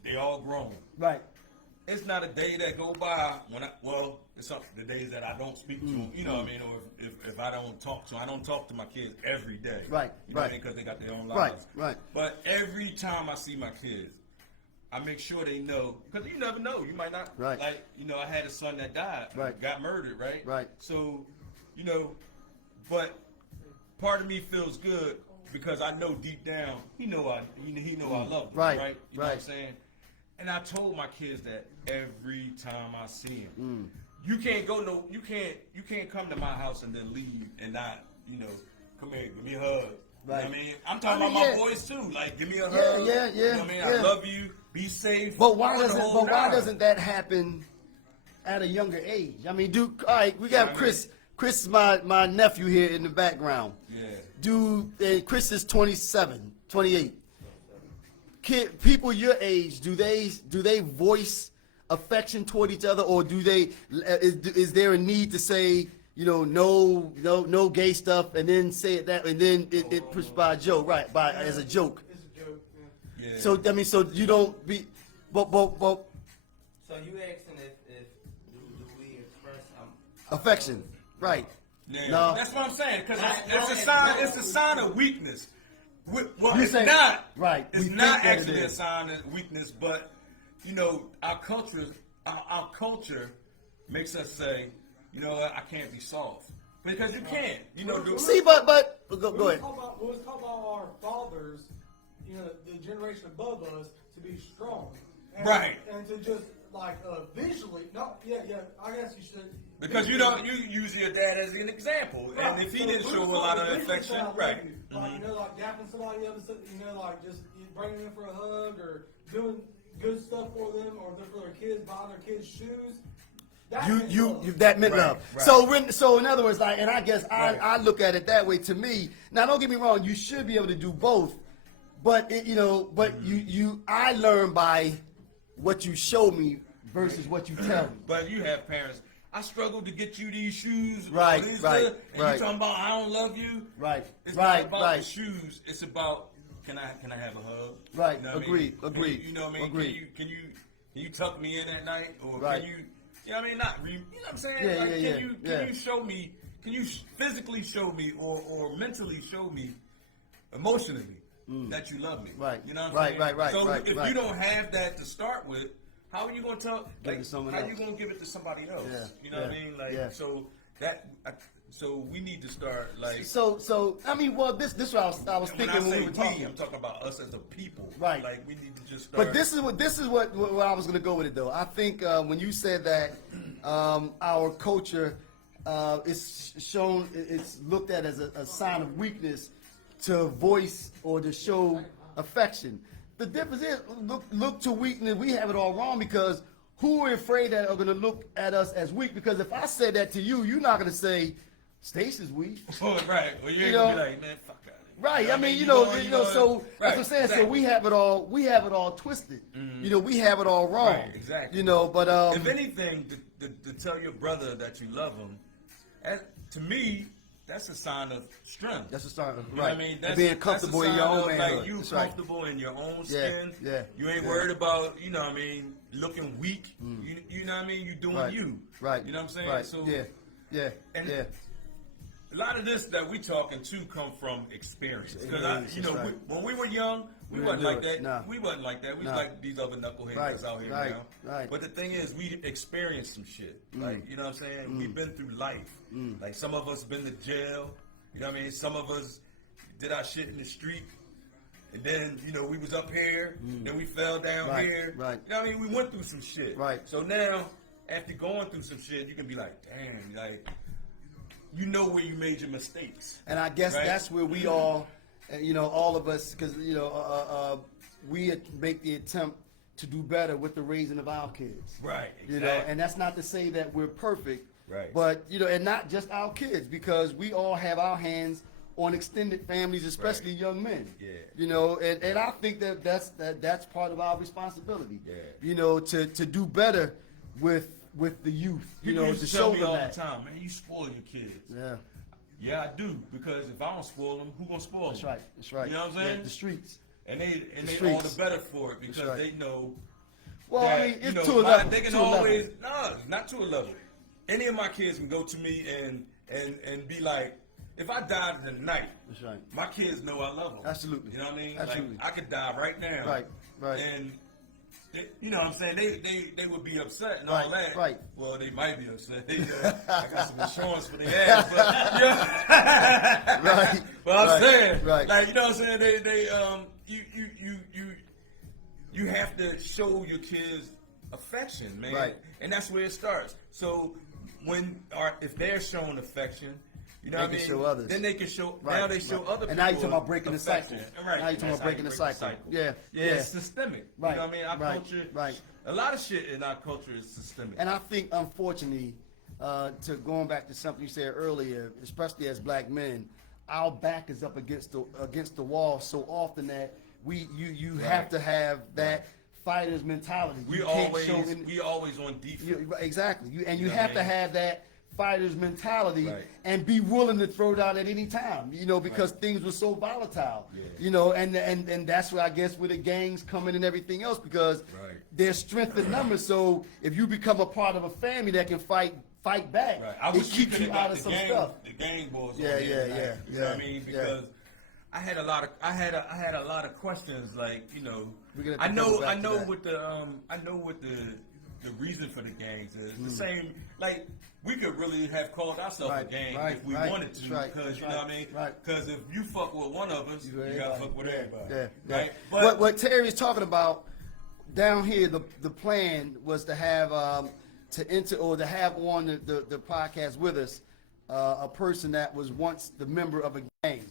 They all grown. right. It's not a day that go by it's the days that I don't speak to them, you know what I mean, or if I don't talk to them. I don't talk to my kids every day. Right, You know what I right. mean? Because they got their own lives. Right. But every time I see my kids, I make sure they know, because you never know. You might not, Right. like, I had a son that died, Right. got murdered, right? Right. So, but part of me feels good because I know deep down, he know I love him, Right, right? You know what I'm right. saying? And I told my kids that every time I see him. You can't you can't come to my house and then leave and not, come here, give me a hug. Right. You know what I mean? I'm talking about my boys too. Like, give me a hug. Yeah. You know what I mean? I love you. Be safe. But why On the whole nine. doesn't that happen at a younger age? I mean, all right, we got Chris. Chris is my nephew here in the background. Yeah. Chris is 27, 28. People your age, do they voice affection toward each other, or do they? Is there a need to say, no gay stuff, and then say it that, and then it pushed by a joke, right? As a joke. It's a joke. Yeah. Yeah. So I mean, so you don't be, but So you asking if do we express affection, right? Yeah, No. that's what I'm saying. Because it's a sign. It's a sign of weakness. Well, You it's say- not. right, It's we not think that it actually a is. sign of weakness, but our culture makes us say, I can't be soft because you can't. See, but go When we ahead. talk about our fathers, the generation above us, to be strong. And, Right. And to just, visually, I guess you should. Because you use your dad as an example, and if he didn't show a lot of affection, right? Dapping somebody up, just bringing them for a hug, or doing good stuff for them, or for their kids, buying their kids shoes. That meant Right, love. right. So in other words, and I guess I look at it that way. To me, now don't get me wrong, you should be able to do both, but I learn by what you show me versus what you tell me. But you have parents. I struggled to get you these shoes. Right, these right, and right. you talking about I don't love you. Right, It's right, not about right. the shoes. It's about can I have a hug? Right, You know what I agreed, mean? agreed, You know what I mean? agreed. Can you tuck me in at night, or Right. can you? You know what I mean? Not you know what I'm saying? Yeah, Like, yeah, Can you show me? Can you physically show me, or mentally show me, emotionally, that you love me? Right, You know what I'm right, saying? right, right, So right, if right. you don't have that to start with, how are you going to tell? Give it Like, to someone how else. you going to give it to somebody else? Yeah, You know what I yeah, mean? Like, yeah. so we need to start like. So I mean, well, this is what I was When thinking I when say we were talking. I'm talking about us as a people. Right. Like we need to just start. But this is what I was going to go with it though. I think when you said that our culture is shown, it's looked at as a sign of weakness to voice or to show affection. The difference is look to weakness. We have it all wrong because who are afraid that are going to look at us as weak? Because if I said that to you, you're not going to say Stacy's weak. Oh, right. Well, you're You gonna know, be like, man, fuck out. Right, I mean, you so going- that's what I'm saying. exactly. So we have it all twisted. We have it all wrong. Right, exactly. But If anything, to tell your brother that you love him, to me, that's a sign of strength. that's a start. You know Right, what I mean? and being comfortable that's a in your sign own of, manhood. Like, you That's right. comfortable in your own Yeah, skin. yeah, You ain't yeah. worried about, you know what I mean, looking weak. You know what I mean? You doing Right, you. right. You know what I'm saying? Right. So yeah. and yeah. a lot of this that we talking to come from experience. Because That's right. when we were young, we We wasn't didn't like do it. that. Nah. We wasn't like that. We was Nah. like these other knuckleheads Right, that's out here right, now. right. But the thing is, we experienced some shit. Like, you know what I'm saying? We've been through life. Like some of us been to jail. You know what I mean? Some of us did our shit in the street. And then, we was up here. Then we fell down Right, here. right. You know what I mean? We went through some shit. Right. So now, after going through some shit, you can be like, damn, like, you know where you made your mistakes. And I guess Right. that's where we all, all of us, because we make the attempt to do better with the raising of our kids. Right. And that's not to say that we're perfect. Right. But and not just our kids, because we all have our hands on extended families, especially young men. Yeah. And I think that's part of our responsibility. Yeah. To do better with the youth. People used to to tell show me them all that. the time, man, you spoil your kids. Yeah. Yeah, I do, because if I don't spoil them, who gonna spoil them? That's right. That's right. You know what I'm saying? Yeah, the streets. And they streets. all the better for it because right. they know. Well, that, I mean, it's you know, to a level. They can to a level. always not to a level. Any of my kids can go to me and be like, if I died tonight, That's right. my kids know I love them. Absolutely. You know what I mean? Absolutely. Like, I could die right now. Right, right. And you know what I'm saying? They would be upset and Right, all that. right. Well, they might be upset. I got some insurance for their ass, but yeah. Right. But I'm right, saying, right. like, you know what I'm saying? You have to show your kids affection, man. Right. And that's where it starts. So if they're showing affection, you know They what I can mean? show others. Then they can show. Right, Now they show right. other people. And now you're talking about breaking the cycle. affection. Right. Now you're talking That's about how breaking you the break cycle. Yeah, Yeah, yeah. it's systemic. Right, You know what I mean? Our right, culture. right. A lot of shit in our culture is systemic. And I think, unfortunately, to going back to something you said earlier, especially as black men, our back is up against the wall so often that you have to have that fighter's mentality. We You can't always show any- we always on defense. exactly. You You you know have what I to mean? have that fighter's mentality Right. and be willing to throw down at any time. Because things were so volatile. Yeah. And that's where I guess where the gangs come in and everything else because Right. there's strength in numbers. So if you become a part of a family that can fight back, Right. I it wish we keeps could you have out got of the some gang, stuff. the gang boys. Yeah, on here yeah, tonight, yeah, You know what I yeah, mean? yeah. Because I had a lot of questions like We're gonna I have to know come back to that. what the reason for the gangs is the same. Like we could really have called ourselves Right, a gang right, if we right. wanted That's to, right, because that's you know what I right, mean. right. Because if you fuck with one of us, you gotta fuck with everybody. Yeah. Right. What Terry is talking about down here, the plan was to have to enter or to have on the podcast with us a person that was once the member of a gang.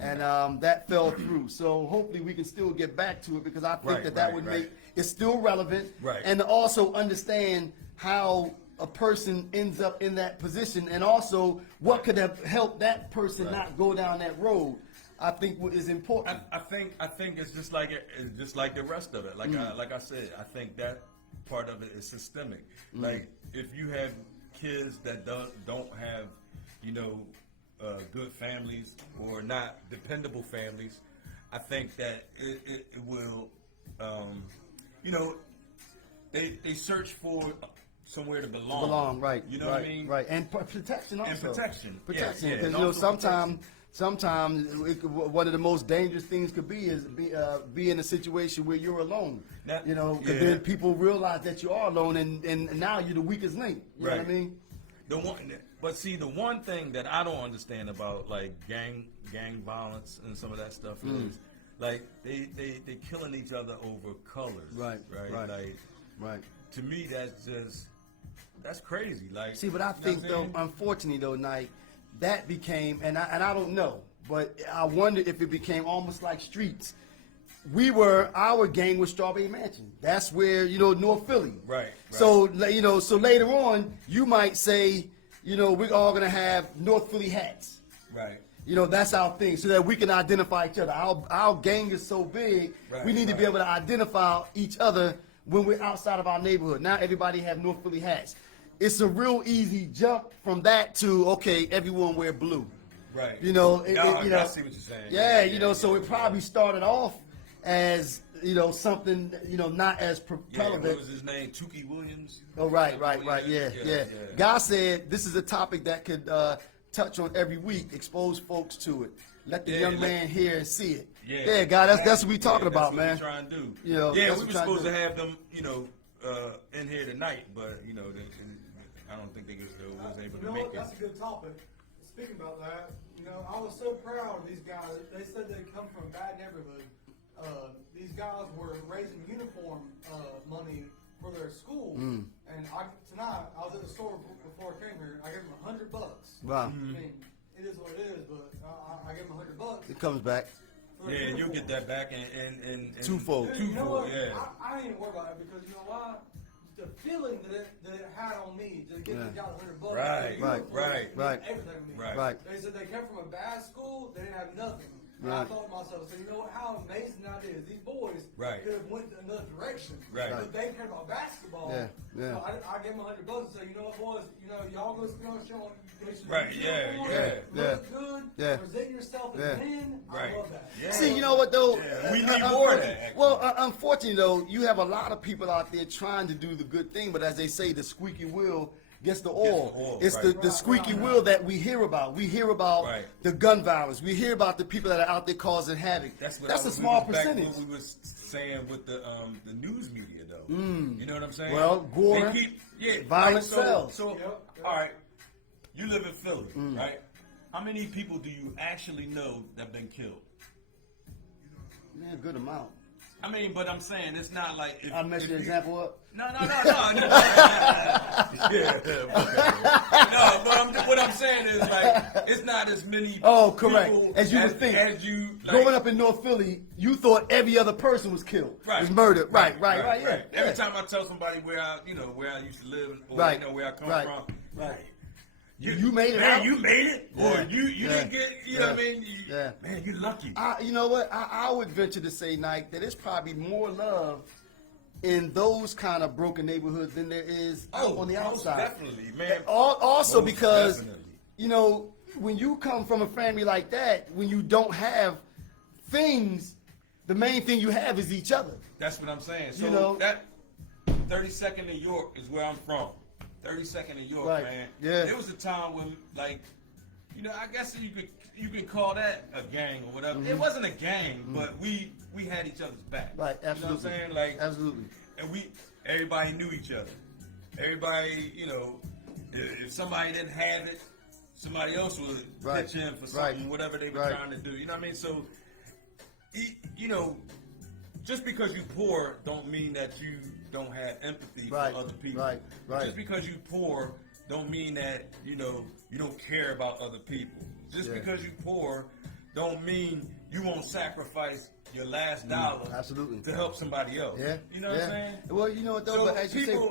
And that fell through. So hopefully we can still get back to it because I think Right, that right, would right. make it still relevant. Right. And to also understand how a person ends up in that position and also what could have helped that person Right. not go down that road. I think what is important. I think it's just like the rest of it. Like I said, I think that part of it is systemic. Like if you have kids that don't have, good families or not dependable families, I think that it will, they search for somewhere to belong. Right. You know right, what I mean? Right. And protection also. And protection. Protection. Yeah, Because and also sometimes one of the most dangerous things could be is be in a situation where you're alone. That- Because yeah. then people realize that you are alone, and now you're the weakest link. You know what I Right. mean? The one thing that I don't understand about like gang violence and some of that stuff is like they killing each other over colors. Right. Like Right. to me that's crazy. Like See, but I you know think what I'm though, saying? unfortunately though, Nike, that became, and I don't know, but I wonder if it became almost like streets. Our gang was Strawberry Mansion. That's where, North Philly. Right. So, so later on, you might say, we're all going to have North Philly hats. Right. That's our thing, so that we can identify each other. Our gang is so big, Right, we need to be right. able to identify each other when we're outside of our neighborhood. Now everybody have North Philly hats. It's a real easy jump from that to, okay, everyone wear blue. Right. I see what you're saying. Yeah, so it probably started off as, something, not as Yeah, prevalent. what was his name? Tukey Williams? Oh, right, yeah. God said this is a topic that could touch on every week, expose folks to it. Let the young man hear and see it. Yeah, God, that's what we talking about, that's man. What we're trying to do. That's we what were trying to supposed do. to have them, in here tonight, but I don't think they was able You to know make what? That's a it. good topic. Speaking about that, I was so proud of these guys. They said they come from a bad neighborhood. These guys were raising uniform money for their school, and tonight I was at the store before I came here. I gave them $100. Wow. I mean, it is what it is, but I gave them $100. It comes back. for their Yeah, and you'll uniform. get that back and Twofold. Dude, you know Twofold, what? yeah. I ain't even worried about it because you know why? The feeling that it had on me to get these guys $100. Right, the right, uniform, right, right, everything to me. right. They said they came from a bad school, they didn't have nothing. And Right. I thought to myself, so you know what? How amazing that is. These boys Right. could have went another direction. Right. But they cared about basketball. Yeah, yeah. So I gave them $100 and said, you know what, boys? Y'all go spend on show. Right, yeah. Look good. Yeah. Present yourself as Yeah. men. Right. I love that. Yeah. See, you know what though? Yeah, we need more of that, actually. Well, unfortunately though, you have a lot of people out there trying to do the good thing, but as they say, the squeaky wheel gets the oil. oil, It's right. the squeaky wheel that we hear about. We hear about Right. the gun violence. We hear about the people that are out there causing havoc. That's a small we was back percentage. What we was saying with the news media though. You know what I'm saying? Well, Gore, They keep, violence so, sells. So, Yep. all right, you live in Philly, right? How many people do you actually know that been killed? Man, a good amount. I mean, but I'm saying it's not like if, I'll mess if your you- example up. No. No, but what I'm saying is like it's not as many. Oh, correct. people As you would think. As you like, Growing up in North Philly, you thought every other person was killed, Right. was murdered. Right, yeah. Every time I tell somebody where I used to live or Right. where I come Right. from, Right. You made it man, out. you made it, Yeah. or you Yeah. didn't get, you know what I Yeah. mean? Yeah. Man, you lucky. You know what? I would venture to say, Nike, that it's probably more love in those kind of broken neighborhoods than there is out on the most outside. definitely, man. Also Most because, definitely. you know, when you come from a family like that, when you don't have things, the main thing you have is each other. That's what I'm saying. So You know- that 32nd New York is where I'm from. 32nd New York, Right. man. Yeah. There was a time when, like, you know, I guess you could call that a gang or whatever. It wasn't a gang, but we had each other's back. Right, absolutely. You know what I'm saying? Like, Absolutely. and everybody knew each other. Everybody, you know, if somebody didn't have it, somebody else would Right. pitch in for Right. something, whatever they were Right. trying to do. You know what I mean? So, you know, just because you poor don't mean that you don't have empathy Right. for other people. Right. Right. Just because you poor don't mean that, you know, you don't care about other people. Just Yeah. because you poor don't mean you won't sacrifice your last dollar absolutely. to help somebody else. Yeah. You know yeah. what I'm saying? Well, you know what though, So but as you say, people-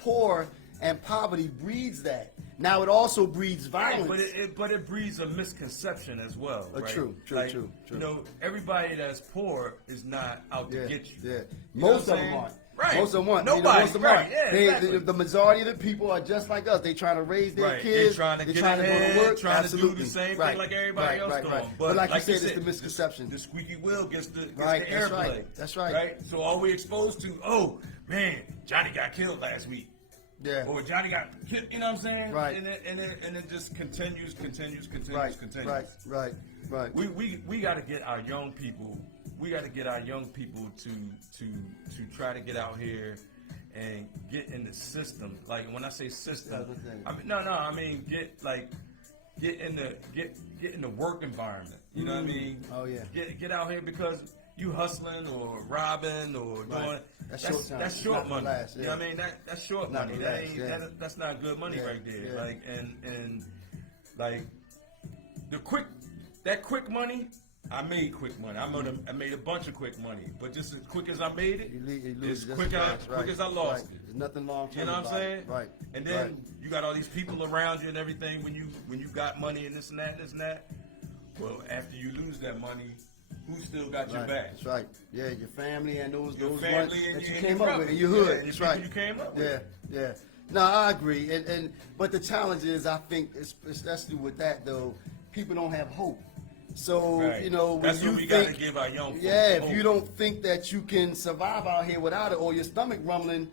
poor and poverty breeds that. Now it also breeds violence. But it breeds a misconception as well. Right? True. Like, You know, everybody that's poor is not out to Yeah, get you. yeah. You know Most what of I'm them saying? aren't. Right. Most of them aren't. Nobody. Most of them right. aren't. Yeah, They- exactly. the majority of the people are just like us. They trying to raise their Right. kids. They're trying to They're get trying to go ahead, to work. trying to Absolutely. do the same right. thing like everybody right, else right, doing. right. But like you said, it's the misconception. The squeaky wheel gets the Right, that's airplay. right, that's right. Right. So all we exposed to, oh man, Johnny got killed last week. Yeah. Or Johnny got killed. You know what I'm saying? Right. And it just continues. Right. Right. We got to get our young people. We got to get our young people to try to get out here and get in the system. Like when I say system, That's what I'm saying. I mean, no. I mean get in the work environment. You know what I mean? Oh, yeah. Get out here because you hustling or robbing or Right. doing That's short time. that's It's short not money. gonna last, You yeah. know what I mean? That's short Not money. gonna That last, ain't yeah. that's not good money Yeah, right there. yeah. Like and like the quick money. I made quick money. I made a bunch of quick money, but just as quick as I made it, You lose as just quick as fast, quick as I lost right. it. There's nothing long term. You know what I'm about it. saying? Right. And then right. you got all these people around you and everything when you got money and this and that. Well, after you lose that money, who still got your Right. back? That's right. Yeah, your family and those Your ones family and that you your came up brothers. with, and your Yeah, hood. and the That's people right. you came up Yeah, with. yeah. No, I agree. And but the challenge is, I think, especially with that though, people don't have hope. So Right. you know, when That's you what we think, got to give our young folks. yeah, if hope. you don't think that you can survive out here without it, or your stomach rumbling,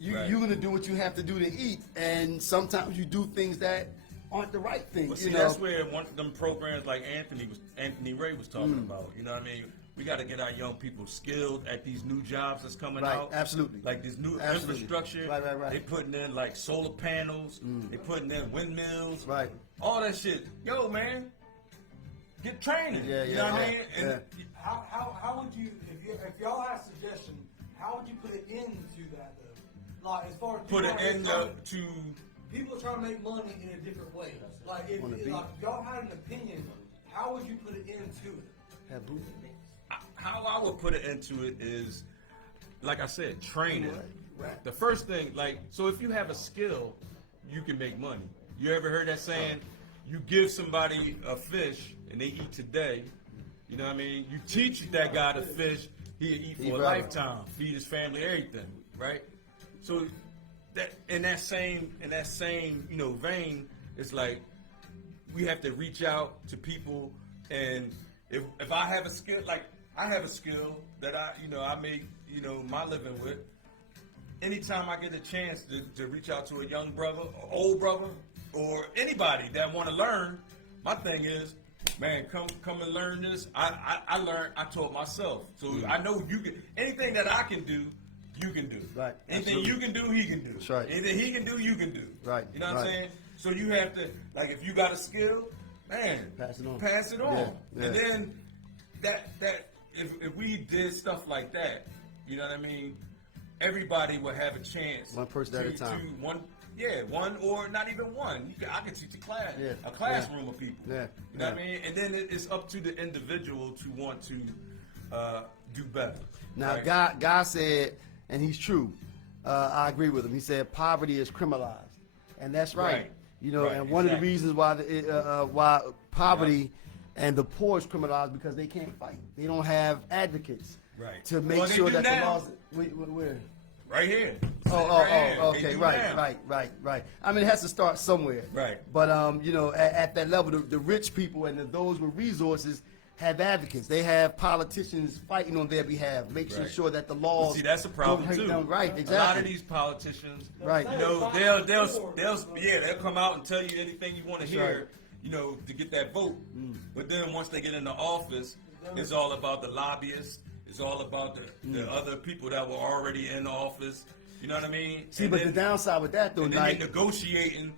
Right. you're gonna do what you have to do to eat, and sometimes you do things that aren't the right thing. Well, you see, know, that's where one of them programs like Anthony Ray was talking about. You know what I mean? We got to get our young people skilled at these new jobs that's coming Right, out. absolutely. Like this new Absolutely. infrastructure. Right. They putting in like solar panels. They putting in windmills. Right. All that shit. Yo, man, get training. Yeah, You yeah, know what I yeah, mean? And yeah. How would you if y'all have suggestion? How would you put it into that though? Like as far as put it in to. people are trying to make money in a different way. Like if On the beat. like y'all had an opinion, how would you put it into it? Have boots. How I would put it into it is, like I said, training. Right. The first thing, like, so if you have a skill, you can make money. You ever heard that saying? You give somebody a fish and they eat today. You know what I mean? You teach that guy to fish, he'll eat for a forever. lifetime, feed his family, everything, right? So that in that same vein, it's like we have to reach out to people, and if I have a skill, like I have a skill that I make my living with. Anytime I get a chance to reach out to a young brother, or old brother, or anybody that want to learn, my thing is, man, come and learn this. I taught myself, so I know you can. Anything that I can do, you can do. Right. Anything Absolutely. you can do, he can do. That's right. Anything he can do, you can do. Right. You know what I'm Right. saying? So you have to, like, if you got a skill, man, Pass it on. Pass it on. Yeah, yeah. And then if we did stuff like that, you know what I mean? Everybody would have a chance. One person at a time. One or not even one. I could teach a class, Yeah, a classroom of people. Yeah, You know what I yeah. mean? And then it's up to the individual to want to do better. Now, right? God said, and he's true. I agree with him. He said poverty is criminalized, and that's right. Right. You know, Right, and one of the exactly. reasons why poverty and the poor is criminalized because they can't fight. They don't have advocates. Right. to make Well, they sure do that the now. laws. Where? Right here. Oh, Right here. They okay, do right. now. I mean, it has to start somewhere. Right. But you know, at that level, the rich people and those with resources have advocates. They have politicians fighting on their behalf, making Right. sure that the laws. See, that's a problem don't hurt too. them. Right, exactly. A lot of these politicians, Right. you know, they'll come out and tell you anything you want to hear, right. you know, to get that vote. But then once they get into office, it's all about the lobbyists. It's all about the other people that were already in office. You know what I mean? See, And but then- the downside with that, though, and then like, you're negotiating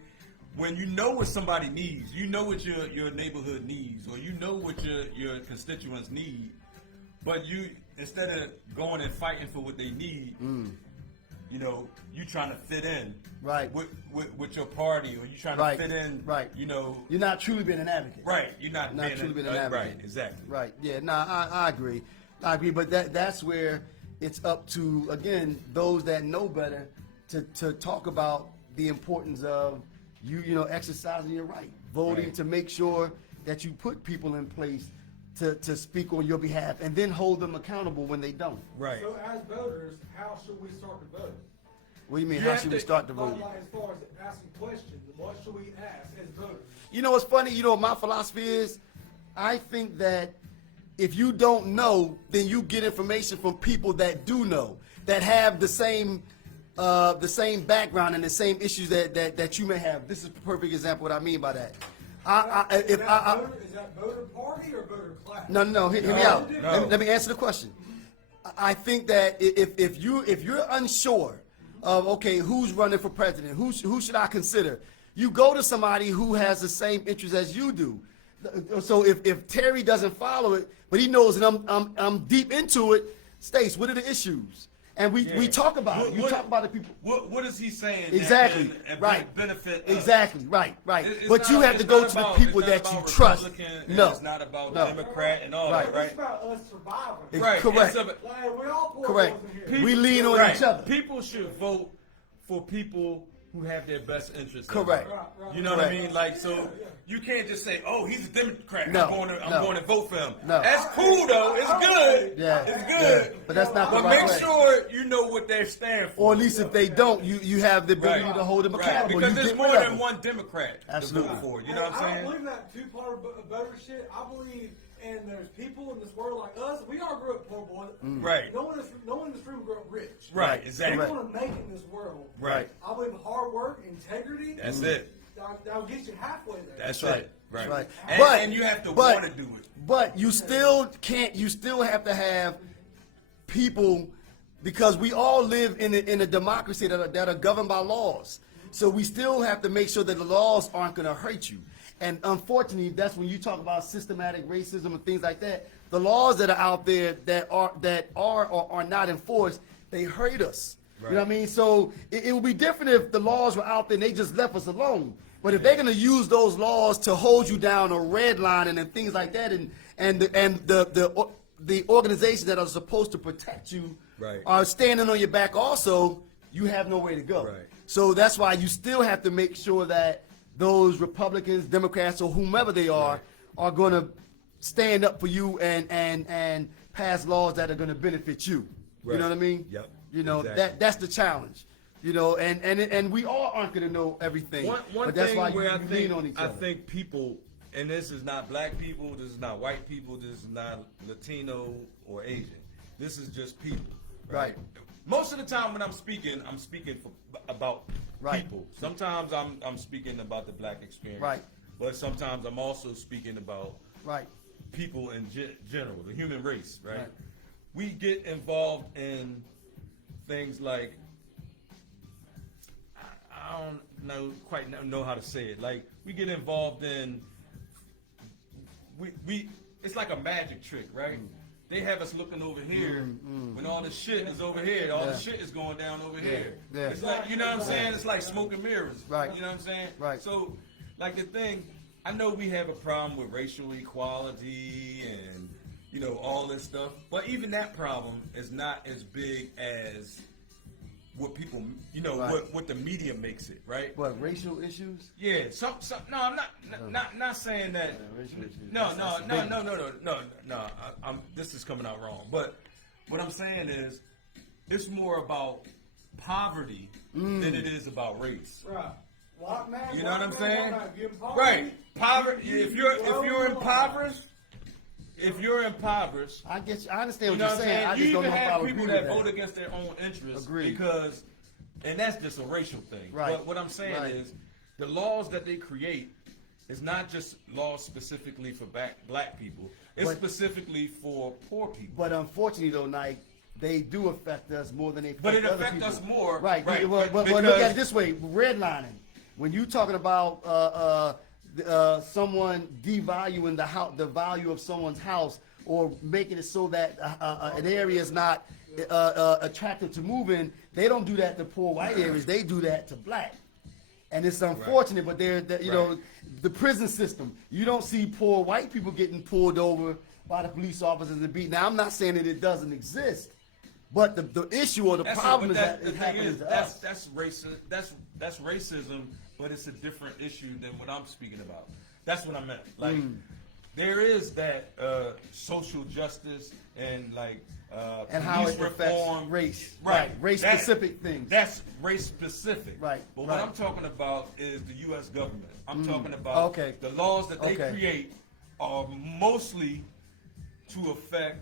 when you know what somebody needs. You know what your neighborhood needs, or you know what your constituents need. But you, instead of going and fighting for what they need, you know, you trying to fit in Right. with your party, or you trying Right. to fit in, Right. you know, you're not truly being an advocate. right. You're not being truly being an right, advocate. exactly. Right. Yeah. No, I agree. I agree. But that's where it's up to, again, those that know better to talk about the importance of you know, exercising your right, voting Right. to make sure that you put people in place to speak on your behalf, and then hold them accountable when they don't. Right. So as voters, how should we start to vote? What do you mean? You How have should we to- start to vote? Like, as far as asking questions, what should we ask as voters? You know what's funny? You know what my philosophy is? I think that if you don't know, then you get information from people that do know, that have the same background and the same issues that you may have. This is a perfect example of what I mean by that. Is that voter party or voter class? No, hear me out. No. Let me answer the question. I think that if you're unsure of, okay, who's running for president, who should I consider, you go to somebody who has the same interests as you do. So if Terry doesn't follow it, but he knows that I'm deep into it, Stace, what are the issues? And we talk about it. You talk about the people. What is he saying? that Exactly. can Right. benefit us? Exactly. Right. It's But not- you have it's to go not to the about- people it's not that you about trust. Republican, and No. It's not about No. Democrat and all Right. that, right? It's about us surviving. Right. Correct. It's about- Like, we all poor Correct. boys in here. We lean on right. each other. People should vote for people who have their best interests. at Correct. heart. Right. You know what I Correct. mean? Like, so you can't just say, "Oh, he's a Democrat. No, I'm no. going to vote for him." No. That's cool though. It's good. Yeah. It's good. Yeah. But that's not the But right make way. sure you know what they stand for. Or at least if they don't, you have the ability to hold them Right. accountable. Because You there's get more rid of than them. one Democrat Absolutely. to vote for. You know what I'm I don't saying? believe in that two-party voter shit. I believe, and there's people in this world like us. We all grew up poor boys. Right. No one in this room grew up rich. Right. Exactly. Correct. We want to make it in this world. Right. I believe hard work, integrity. That's it. That'll get you halfway there. That's right. it. That's Right. right. And you have to but- want to do it. But you still can't. You still have to have people, because we all live in a democracy that are governed by laws. So we still have to make sure that the laws aren't going to hurt you. And unfortunately, that's when you talk about systematic racism and things like that. The laws that are out there that are or are not enforced, they hurt us. You know what I mean? So it would be different if the laws were out there and they just left us alone. But if they're going to use those laws to hold you down or redlining and things like that, and the organizations that are supposed to protect you Right. are standing on your back also, you have nowhere to go. Right. So that's why you still have to make sure that those Republicans, Democrats, or whomever they are going to stand up for you and pass laws that are going to benefit you. Right. You know what I mean? Yep. You know, Exactly. that's the challenge. You know, and we all aren't going to know everything. One but that's thing why where you I lean think on each I other. think people, and this is not black people, this is not white people, this is not Latino or Asian. This is just people. Right. Most of the time when I'm speaking about Right. people. Sometimes I'm speaking about the black experience. Right. But sometimes I'm also speaking about Right. people in general, the human race, right? Right. We get involved in things like, I don't quite know how to say it. Like, we get involved in, we it's like a magic trick, right? They have us looking over here when all the shit is over here. All Yeah. the shit is going down over here. Yeah. It's like, you know what I'm saying? It's like smoke and mirrors. Right. You know what I'm saying? Right. So, like the thing, I know we have a problem with racial equality and, you know, all this stuff. But even that problem is not as big as what people, you know, Right. what the media makes it, right? What, racial issues? Yeah, some. No, I'm not saying that. racial issues. No. I'm. This is coming out wrong. But what I'm saying is, it's more about poverty than it is about race. Right. White man, You know what I'm white saying? man, white man, poverty, Right. Poverty. If you're grow impoverished, if you're impoverished, I get you. I understand you know what what you're I'm saying. saying? I You just don't even know if I have would people agree that with vote that. against their own interests Agreed. because, and that's just a racial thing. Right. But what I'm saying Right. is, the laws that they create is not just laws specifically for black people. It's But- specifically for poor people. But unfortunately, though, Nike, they do affect us more than they affect But it other affects people. us more, Right. right, Well, look because- at it this way: redlining. When you talking about someone devaluing the value of someone's house, or making it so that an area is not attractive to move in, they don't do that to poor white areas. They do that to black. And it's unfortunate, but you know, the prison system. You don't see poor white people getting pulled over by the police officers and beat. Now, I'm not saying that it doesn't exist, but the issue or the problem is that the it's thing happening is, to us. that's racist. That's racism, but it's a different issue than what I'm speaking about. That's what I meant. Like, there is that social justice and like And how police it affects reform. race. Right. Race-specific things. That's race specific. Right, But right. what I'm talking about is the U.S. government. I'm talking about Okay. the laws that they Okay. create are mostly to affect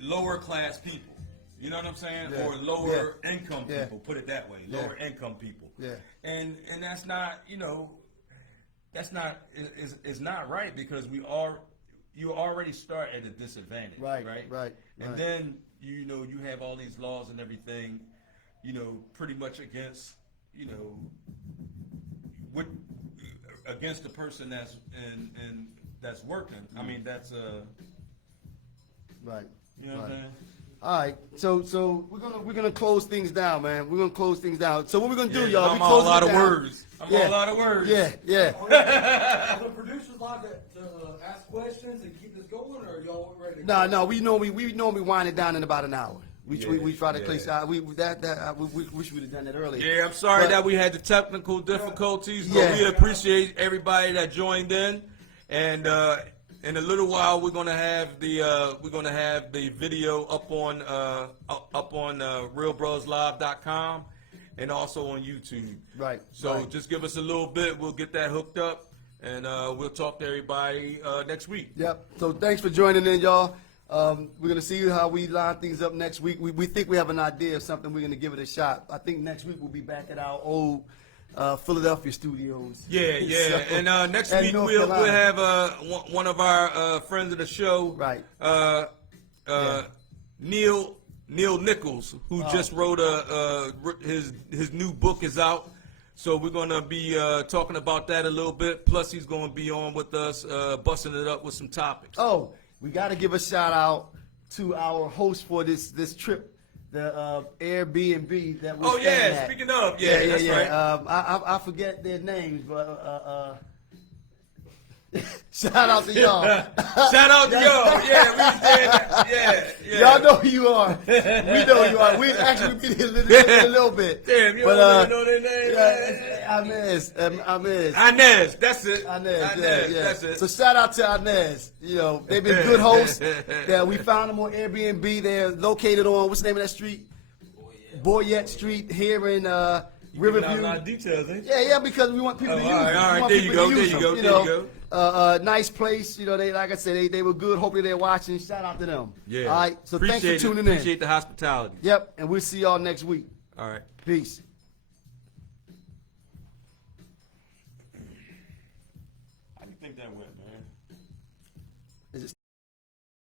lower class people. You know what I'm saying? Yeah. Or lower income Yeah. people. Put it that way. Yeah. Lower income people. Yeah. And that's not, you know, that's not is not right because you already start at a disadvantage. Right, Right. right, And right. then you know you have all these laws and everything, you know, pretty much against, you know, what against the person that's and that's working. I mean that's Right. you know what I'm Right. saying? All right, so we're gonna close things down, man. We're gonna close things down. So what we're gonna do, Yeah, y'all? I'm we all closing out it of down. words. I'm all out of words. Yeah, yeah. Are the producers like to ask questions and keep this going, or are y'all ready to go? No, we normally wind it down in about an hour. We try to Yeah. place out. We wish we'd have done that earlier. Yeah, I'm sorry But- that we had the technical difficulties, but Yeah. we appreciate everybody that joined in. And in a little while, we're gonna have the video up on RealBrosLive.com and also on YouTube. Right, So right. just give us a little bit. We'll get that hooked up, and we'll talk to everybody next week. Yep. So thanks for joining in, y'all. We're gonna see how we line things up next week. We think we have an idea of something. We're gonna give it a shot. I think next week we'll be back at our old Philadelphia studios. Yeah, yeah. So- And next and week North we'll Carolina. have one of our friends of the show, Right. Yeah. Neil Nichols, who just wrote his new book is out. So we're gonna be talking about that a little bit. Plus, he's gonna be on with us, busting it up with some topics. Oh, we got to give a shout out to our host for this trip, the Airbnb that we're Oh staying yeah, at. speaking of, yeah, that's right. I forget their names, but shout out to y'all. Shout out to y'all. Yeah, we was there. Yeah. Y'all know who you are. We know who you are. We actually been here a little bit. Damn, you but, don't really know their name. yeah, Inez. Inez, that's it. Inez, yeah. That's it. So shout out to Inez. You know, they've been good hosts. That we found them on Airbnb. They're located on, what's the name of that street? Boyette Street here in Riverview. A lot of details, eh? Yeah, because we want people to use all right, them. all We right, want there people you go, to there use you them, go, there you go. Nice place. You know, they like I said, they were good. Hopefully they're watching. Shout out to them. Yeah. All right. So thanks for tuning in. Appreciate the hospitality. Yep. And we'll see y'all next week. All right. Peace. How do you think that went, man?